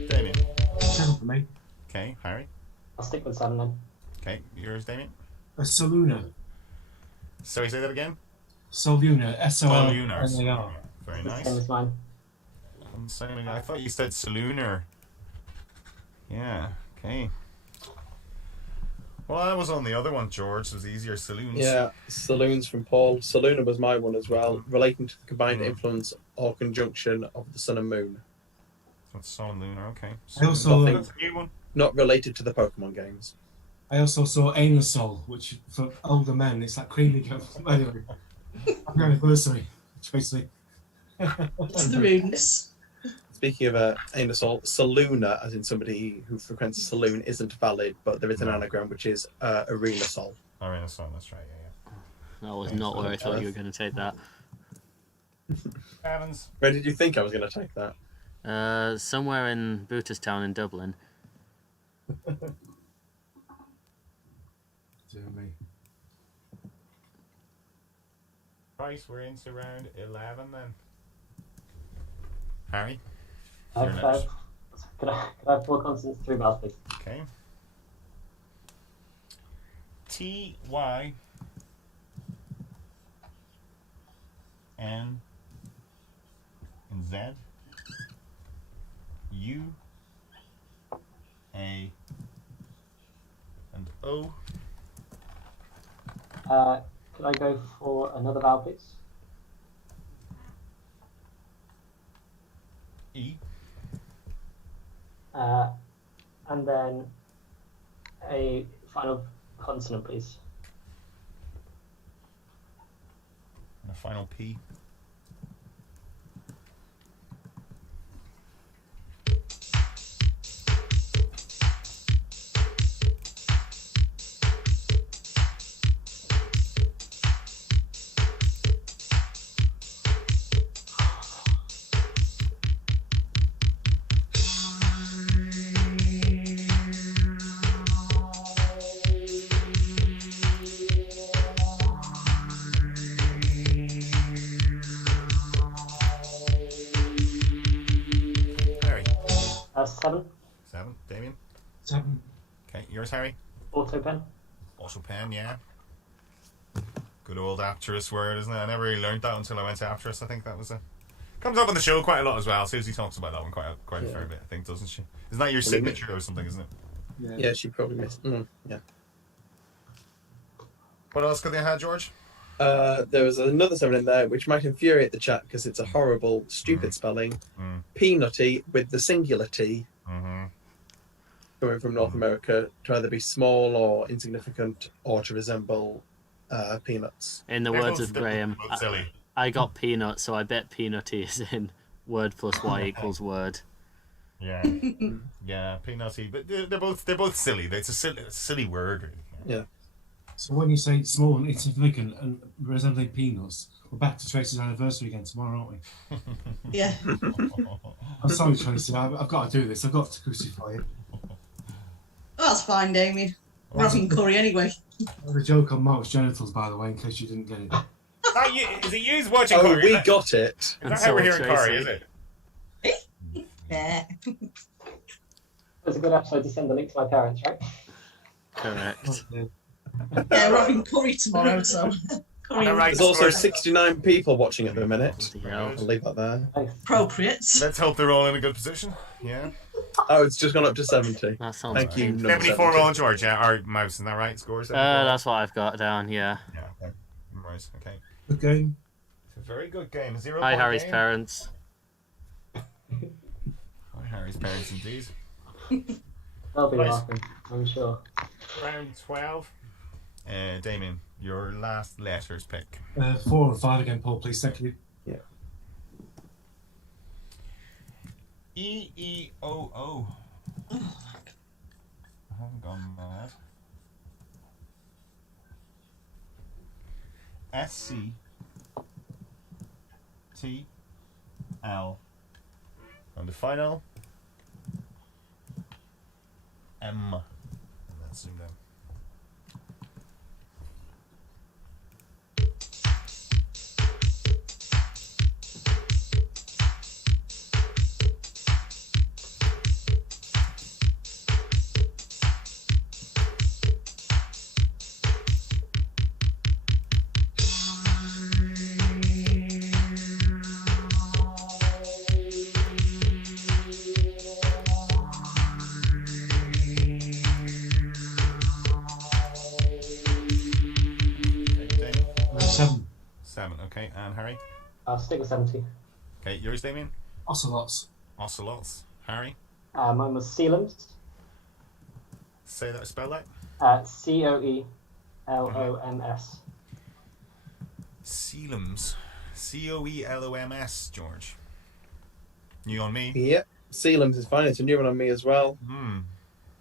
Damien. 7 for me. Okay, Harry. I'll stick with 7 then. Okay, yours, Damien. A Soluna. Sorry, say that again. Soluna. Lunar. S-O-L-N-A-R. Very nice. Same as mine. I'm saying, I thought you said Salooner. Yeah, okay. Well, that was on the other one, George. It was easier. Saloons. Yeah, saloons from Paul. Saluna was my one as well, relating to the combined Mhm. influence or conjunction of the sun and moon. So it's Sun and Lunar, okay. I also, That's a new one. Not related to the Pokemon games. I also saw Anusol, which for older men, it's like creamy. Anyway, happy anniversary, Tracey. It's the rudeness. Speaking of anusol, Saluna, as in somebody who frequents a saloon, isn't valid, but there is an anagram which is arenasol. Arenasol, that's right, yeah. That was not where I thought you were going to take that. Evans. Where did you think I was going to take that? Somewhere in Booterstown in Dublin. Dear me. Right, we're into round 11 then. Harry? I've, You're next. could I have 4 consonants, 3 vowels, please? Okay. T, Y, N, and Z, U, A, and O. Could I go for another vowel, please? E, And then a final consonant, please. and a final P. Harry. 7. 7. Damian. 7. Okay, yours, Harry. Auto pen. Also pen, yeah. Good old Apterous word, isn't it? I never really learned that until I went to Apterous. I think that was a... Comes up on the show quite a lot as well. Susie talks about that one quite a fair bit, I think, doesn't she? Isn't that your signature or something, isn't it? Yeah, she probably missed. Yeah. What else could they have, George? There was another 7 in there, which might infuriate the chat because it's a horrible, stupid spelling. Peanutty with the singular T, coming from North America, to either be small or insignificant or to resemble peanuts. In the They're words both- of they're Graham, both silly. I got peanut, so I bet peanutty is in word plus y equals word. Yeah, yeah, peanutty, but they're both silly. It's a silly word. Really. Yeah. So when you say small and insignificant and resembling peanuts, we're back to Tracy's anniversary again tomorrow, aren't we? Yeah. I'm sorry, Tracy. I've got to do this. I've got to crucify you. That's fine, Damien. We're having curry anyway. The joke on Mark's genitals, by the way, in case you didn't get it. Is it you who's watching Oh, Corey? we Is that- got it. Is And that so how we're will hearing Corey, is Tracy. it? Yeah. It's a good episode to send the link to my parents, right? Correct. Yeah, we're having curry tomorrow, so curry All right. There's also 69 people watching at the minute. Bloody hell. I'll leave that there. Thanks. appropriate. Let's hope they're all in a good position. Yeah. Oh, it's just gone up to 70. That sounds Thank you. painful. number 74 70. all, George. Yeah, or Mouse, isn't that right? Scores. 74? That's what I've got down, yeah. Yeah. Okay. Right. Okay. Good game. It's a very good game. 0 Hi, point Harry's game. parents. Hi, Harry's parents, indeed. They'll be Right. laughing, I'm sure. Round 12. Damien, your last letters pick. 4 and 5 again, Paul, please. Thank you. E-E-O-O. I haven't gone mad. S-C-T-L. And the final. M. And that's zoomed in. Okay, Damien. 7. 7, okay. And Harry? I'll stick with 70. Okay, yours, Damien? Ocelots. Ocelots. Harry? Mine was Coelums. Say that, spell that. Coeloms. Coelums. C-O-E-L-O-M-S, George. You on me? Yep. Coelums is fine. It's a new one on me as well. Hmm.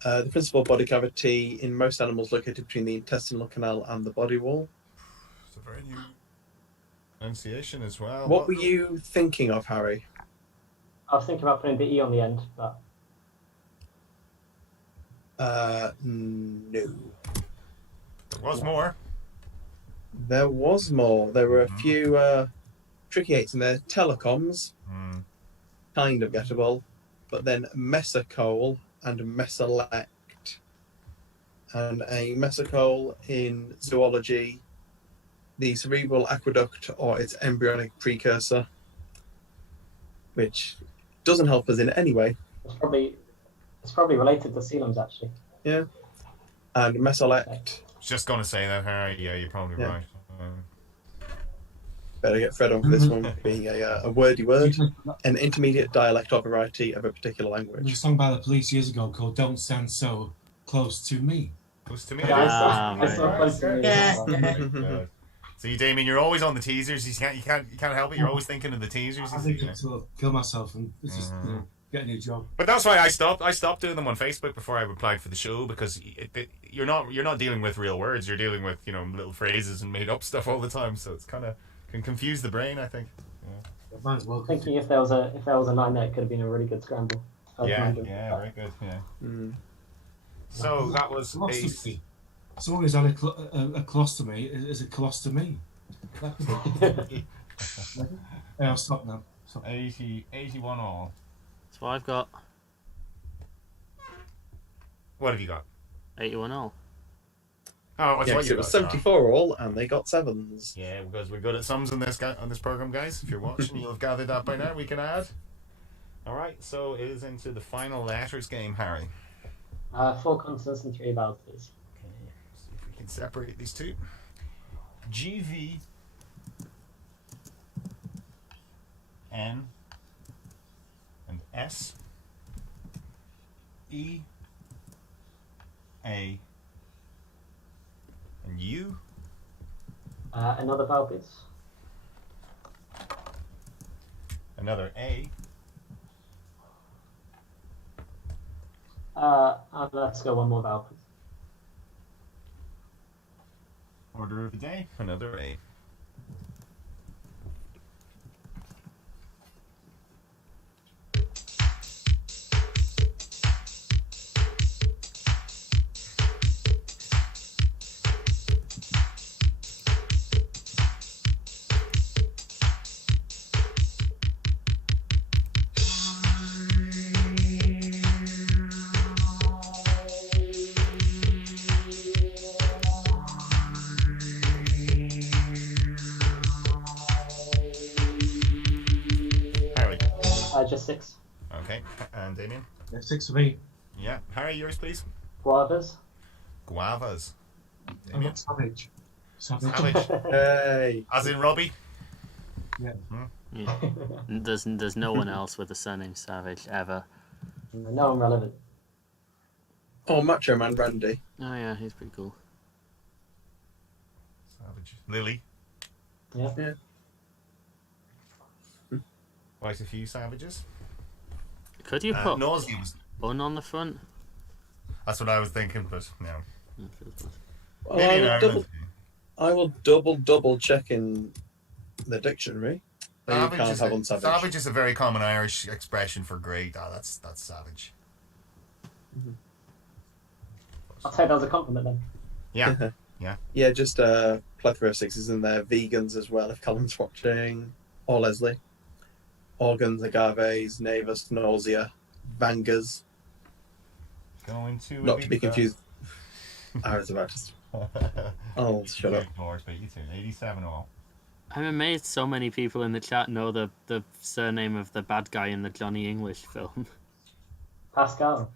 The principal body cavity in most animals located between the intestinal canal and the body wall. It's a very new pronunciation as well. What were you thinking of, Harry? I was thinking about putting the E on the end, but No. There was more. There was more. There were a few tricky eights in there. Telecoms, kind of gettable, but then mesocole and mesolect. And a mesocole in zoology, the cerebral aqueduct or its embryonic precursor, which doesn't help us in any way. it's probably related to coelums actually. Yeah. And mesolect. Just going to say that, Harry. Yeah, you're probably Yeah. right. Better get Fred on for this one, being a wordy word, an intermediate dialect or variety of a particular There was a language. song by the Police years ago called "Don't Stand So Close to Me." Close to me. Yeah, I saw right. close to me. Yeah. Yeah. See, Damien, you're always on the teasers. You can't help it. You're always thinking of the teasers. I you think see, to sort of kill myself and it's just get a new job. But that's why I stopped doing them on Facebook before I applied for the show, because you're not dealing with real words. You're dealing with little phrases and made up stuff all the time. So it's kind of can confuse the brain, I think. Might as well. Thinking if there was a 9 there, it could have been a really good scramble. Yeah, very good. Yeah. So that was Colostomy. Someone who's had a colostomy is a colostomy. Yeah, I'll stop now. Stop. 81 all. That's what I've got. What have you got? 81 all. Oh, what's Yes, what you it was got, 74 all, and they got 7s. Yeah, because we're good at sums on this program, guys. If you're watching, you'll have gathered that by now. We can add. All right, so it is into the final letters game, Harry. 4 consonants and 3 vowels, please. Okay, see if we can separate these two. GV N and S E A and U. Another vowel, please. Another A. And let's go one more vowel, please. Order of the day. Another A. Just 6. Okay, and Damien? Yeah, 6 for me. Yeah. Harry, yours, please. Guavas. Guavas. I'm Damien? not savage. Savage. Savage. Hey! As in Robbie? Yeah. Yeah. There's no one else with the surname Savage ever. No, I'm relevant. Oh, Macho Man Randy. Oh yeah, he's pretty cool. Savage. Lily. Yeah. Quite a few savages. Could you put Nausea was. bun on the front? That's what I was thinking, but no. Well, Maybe I will double check in the dictionary. You Savage can't is, have unsavage. savage is a very common Irish expression for great. Oh, that's savage. I'll take that as a compliment then. Yeah. Yeah, just a plethora of 6s in there. Vegans as well, if Callum's watching. Or Leslie. Organs, agaves, navus, nausea, vangas. Going to Not to be confused. I was about to. Oh, shut up. But you too. 87 all. I'm amazed so many people in the chat know the surname of the bad guy in the Johnny English film. Pascal.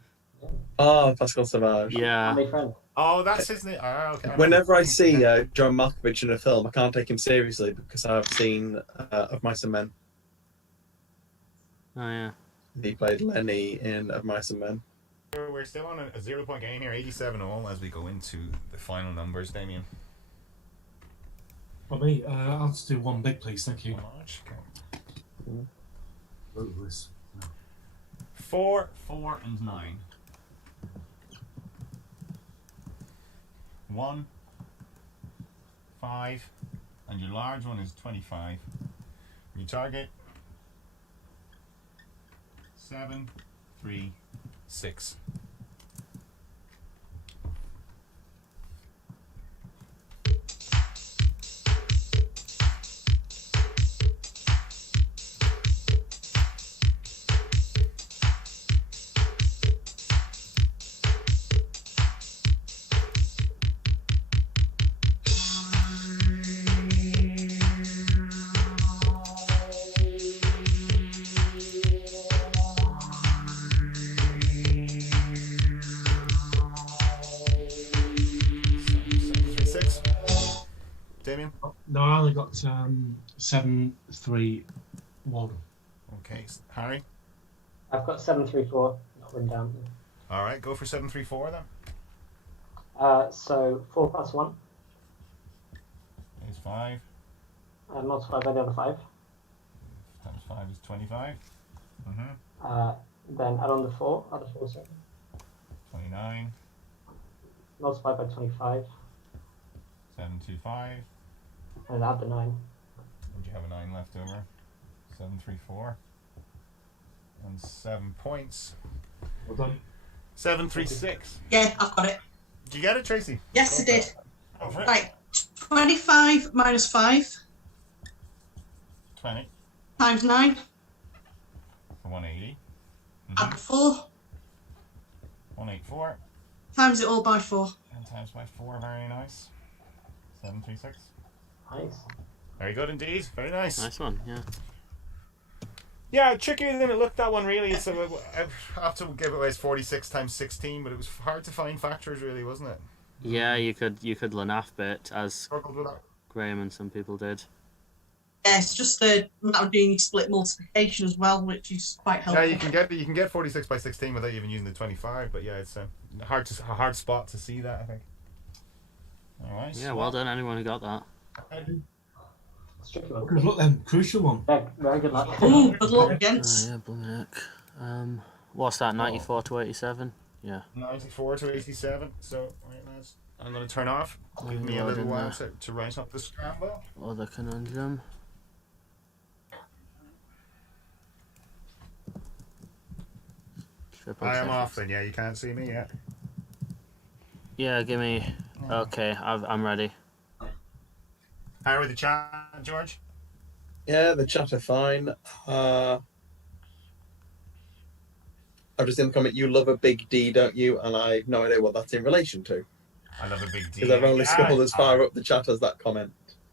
Oh, Pascal Savage. Yeah. My friend. Oh, that's his name. Oh, okay. Whenever I see John Malkovich in a film, I can't take him seriously because I've seen Of Mice and Men. Oh yeah. He played Lenny in Of Mice and Men. We're still on a 0-point game here, 87 all, as we go into the final numbers, Damien. For me, I'll just do one big, please. Thank you. March, okay. Ruthless. 4, 4, and 9. 1, 5, And your large one is 25. Your target 7, 3, 6. Damian? No, I only got 7, 3, 1. Okay, Harry? I've got 734, not written down. All right, go for 734 then. So 4 plus 1, Is 5. multiplied by the other 5. Times 5 is 25. Then add on the 4, other 4, sorry. 29. Multiplied by 25, 725. and add the 9. And you have a 9 left over. 734. And 7 points. Well done. 736. Yeah, I've got it. Did you get it, Tracy? Yes, I did. Go for it. Right. 25 minus 5 20 times 9. for 180. Add 4. 184. Times it all by 4. And times by 4. Very nice. 736. Nice. Very good indeed. Very nice. Nice one, yeah. Yeah, trickier than it looked, that one, really. It's I have to give it away as 46 times 16, but it was hard to find factors, really, wasn't it? Yeah, you could Lanaf bit, as Struggled with that. Graham and some people did. Yeah, it's just a matter of doing split multiplication as well, which is quite helpful. Yeah, you can get 46 by 16 without even using the 25, but yeah, it's a hard spot to see that, I think. All right. Yeah, well done, anyone who got that. It's a tricky one. Good luck then. Crucial one. Yeah, very good luck. Ooh, good luck, gents. Yeah, blooming heck. What's that, 94 to 87? Yeah. 94 to 87. So, right, lads, I'm going to turn off. Give me a little while to write up the scramble. Other conundrum. I am off then, yeah, you can't see me yet. Yeah, give me... Okay, I'm ready. How are the chat, George? Yeah, the chat are fine. I've just seen the comment, you love a big D, don't you? And I have no idea what that's in relation to. I love a big D. Because I've only scrolled as far up the chat as that comment.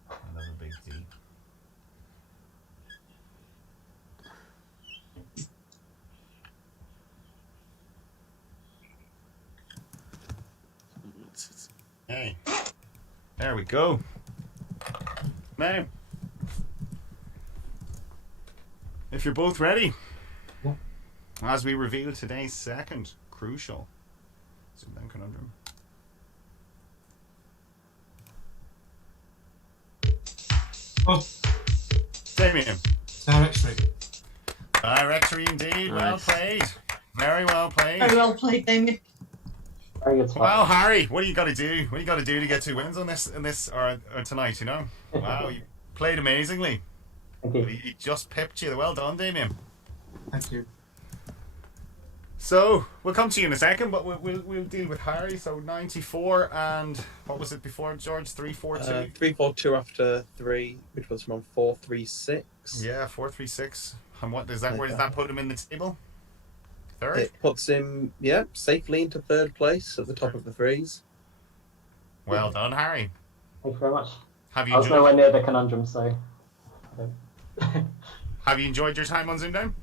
I love a big D. Hey. There we go. Now, if you're both ready, Yeah. as we reveal today's second crucial ZoomDown conundrum. Oh, Damian. directory. Directory indeed. Well Nice. played. Very well played. Very well played, Damien. Very good spot. Well, Harry, what do you got to do? What do you got to do to get 2 wins on this or tonight? You know. Wow, you played amazingly. Thank you. He just pipped you. Well done, Damian. Thank you. So we'll come to you in a second, but we'll deal with Harry. So 94 and what was it before, George? 342. 342 after 3, which was from 436. Yeah, 436. And what does that? Where does that put him in the table? Third. It puts him, safely into third place at the top of the threes. Well done, Harry. Thank you very much. Have I you was enjoyed? nowhere near the conundrum, so. Have you enjoyed your time on ZoomDown?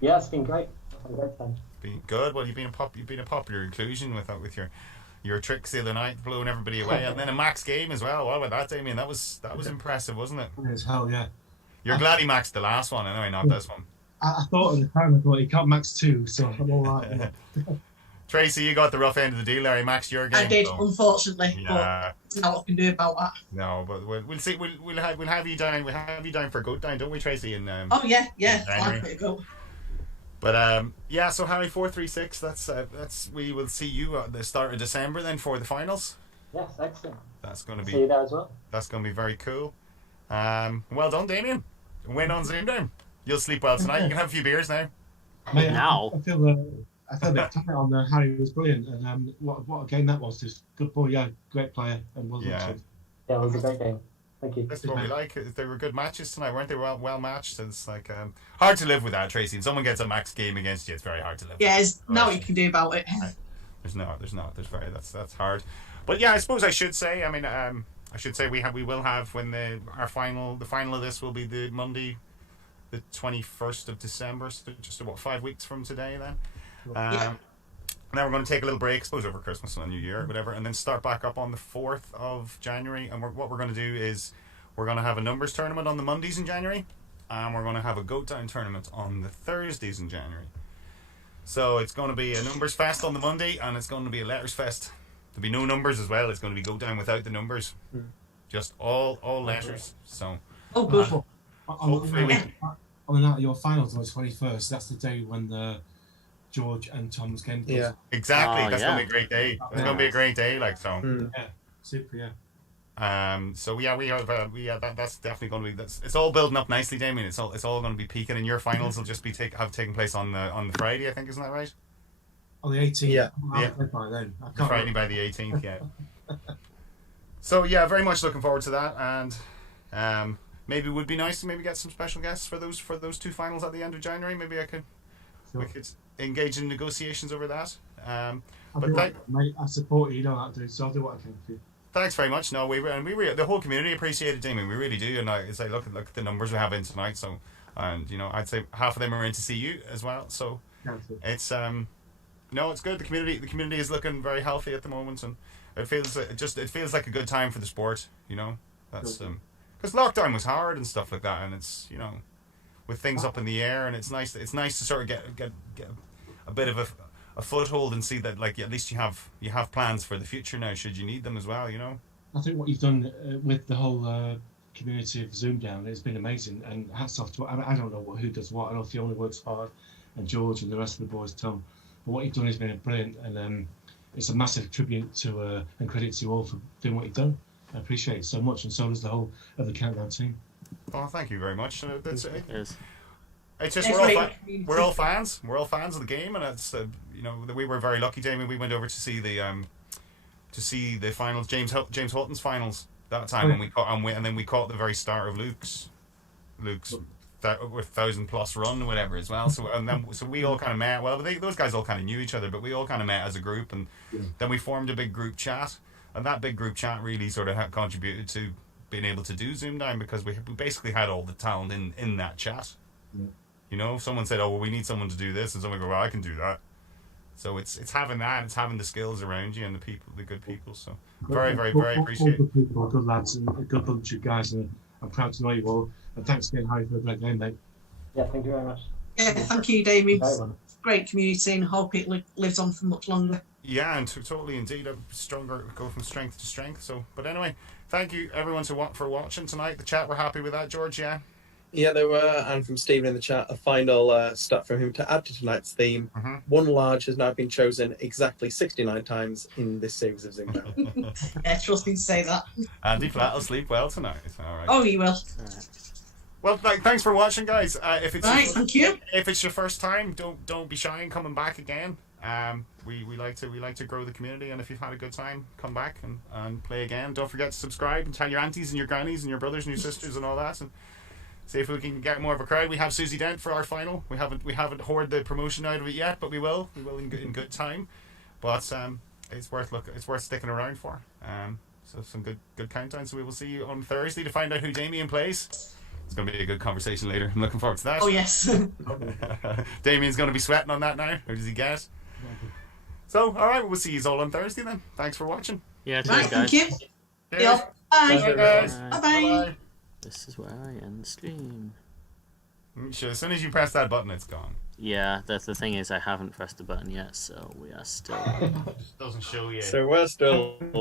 Yeah, it's been great. I've had a great time. Been good. Well, you've been a popular inclusion with your tricks the other night, blowing everybody away, and then a max game as well. What about that, Damien? That was impressive, wasn't it? As hell, yeah. You're glad he maxed the last one, anyway, not this one. I thought at the time, he can't max 2, so I'm all right. Tracy, you got the rough end of the deal there. He maxed your game. I did, so- unfortunately. Yeah. But not what I can do about that. No, but we'll see. We'll have you down. We'll have you down for a good time, don't we, Tracy? And Oh, yeah. January. I'll let it go. But yeah. So Harry 436. That's we will see you at the start of December then for the finals. Yes, excellent. That's going to See you be there as well. very cool. Well done, Damian. Win on ZoomDown. You'll sleep well tonight. You can have a few beers now. Mate, Now. I feel a bit tight on Harry. Was brilliant, and what a game that was. Just good boy, yeah, great player, and well done. Yeah. Yeah, it was a great game. Thank you. That's what we like. They were good matches tonight, weren't they? Well matched. It's like hard to live with that, Tracy. If someone gets a max game against you, it's very hard to live. Yeah, with. there's what you can do about it. There's not. That's hard. But yeah, I suppose I should say. I mean, I should say we will have when the final of this will be the Monday, the 21st of December. So just about 5 weeks from today, then. Yeah. Now we're going to take a little break, I suppose, over Christmas and New Year, whatever, and then start back up on the 4th of January. And what we're going to do is we're going to have a numbers tournament on the Mondays in January, and we're going to have a goat down tournament on the Thursdays in January. So it's going to be a numbers fest on the Monday, and it's going to be a letters fest. There'll be no numbers as well. It's going to be go down without the numbers, just all letters. So Oh, good. On the night of your finals on the 21st, that's the day when George and Tom's game. Yeah. exactly, Oh, that's yeah. going to be a great day. It's going to be a great day, like so. Yeah, super. Yeah. So yeah, we have that's definitely going to be it's all building up nicely, Damien. It's all going to be peaking, and your finals will just be have taken place on the Friday, I think, isn't that right? On the 18th. Yeah. Yeah. By then. I The can't Friday by the 18th, yeah. So yeah, very much looking forward to that, and maybe it would be nice to maybe get some special guests for those two finals at the end of January. Maybe we could engage in negotiations over that. Mate, I support you. You know that, dude. So I'll do what I can for you. Thanks very much. No, the whole community appreciated Damien. We really do, and I say look at the numbers we have in tonight. So, and I'd say half of them are in to see you as well. So, it's no, it's good. The community is looking very healthy at the moment, and it feels like a good time for the sport. That's because lockdown was hard and stuff like that, and it's with things up in the air, and it's nice to sort of get a bit of a foothold and see that at least you have plans for the future now should you need them as well. I think what you've done with the whole community of ZoomDown has been amazing, and hats off to I don't know who does what. I know Fiona works hard, and George and the rest of the boys, Tom. But what you've done has been brilliant, and it's a massive tribute to and credit to you all for doing what you've done. I appreciate it so much, and so does the whole of the Countdown team. Oh, thank you very much. That's it. Yes. It's just we're all fans. We're all fans of the game, and it's we were very lucky, Damien. We went over to see the finals, James Hutton's finals that time, and then we caught the very start of Luke's with 1,000+ run or whatever as well. So we all kind of met. Well, those guys all kind of knew each other, but we all kind of met as a group, and then we formed a big group chat, and that big group chat really sort of contributed to being able to do ZoomDown, because we basically had all the talent in that chat. Someone said, "Oh, well, we need someone to do this," and someone go, "Well, I can do that." So it's having that, it's having the skills around you and the good people. So very, very, very appreciate good people, good lads, and a good bunch of guys, and I'm proud to know you all. And thanks again, Harry, for a great game, mate. Yeah, thank you very much. Yeah, thank you, Damien. Great one. Great community, and hope it lives on for much longer. Yeah, and totally indeed, go from strength to strength. So, but anyway, thank you everyone for watching tonight. The chat, we're happy with that, George. Yeah. Yeah, they were, and from Stephen in the chat, a final stat from him to add to tonight's theme. One large has now been chosen exactly 69 times in this series of ZoomDown. Yeah, trust me to say that. Andy Flat will sleep well tonight. All right. Oh, you will. Well, thanks for watching, guys. If it's Right, thank you. If it's your first time, don't be shy in coming back again. We like to grow the community, and if you've had a good time, come back and play again. Don't forget to subscribe and tell your aunties and your grannies and your brothers and your sisters and all that, and see if we can get more of a crowd. We have Susie Dent for our final. We haven't hoarded the promotion out of it yet, but we will in good time. But it's worth sticking around for. So some good countdown. So we will see you on Thursday to find out who Damien plays. It's going to be a good conversation later. I'm looking forward to that. Oh, yes. Damien's going to be sweating on that now. Who does he get? So, all right, we'll see you all on Thursday then. Thanks for watching. Yeah, Right, cheers, guys. thank you. Cheers. Yeah. Bye. Bye, guys. Bye-bye. Bye-bye. This is where I end the stream. Sure, as soon as you press that button, it's gone. Yeah, the thing is, I haven't pressed the button yet, so we are still. Doesn't show you. So we're still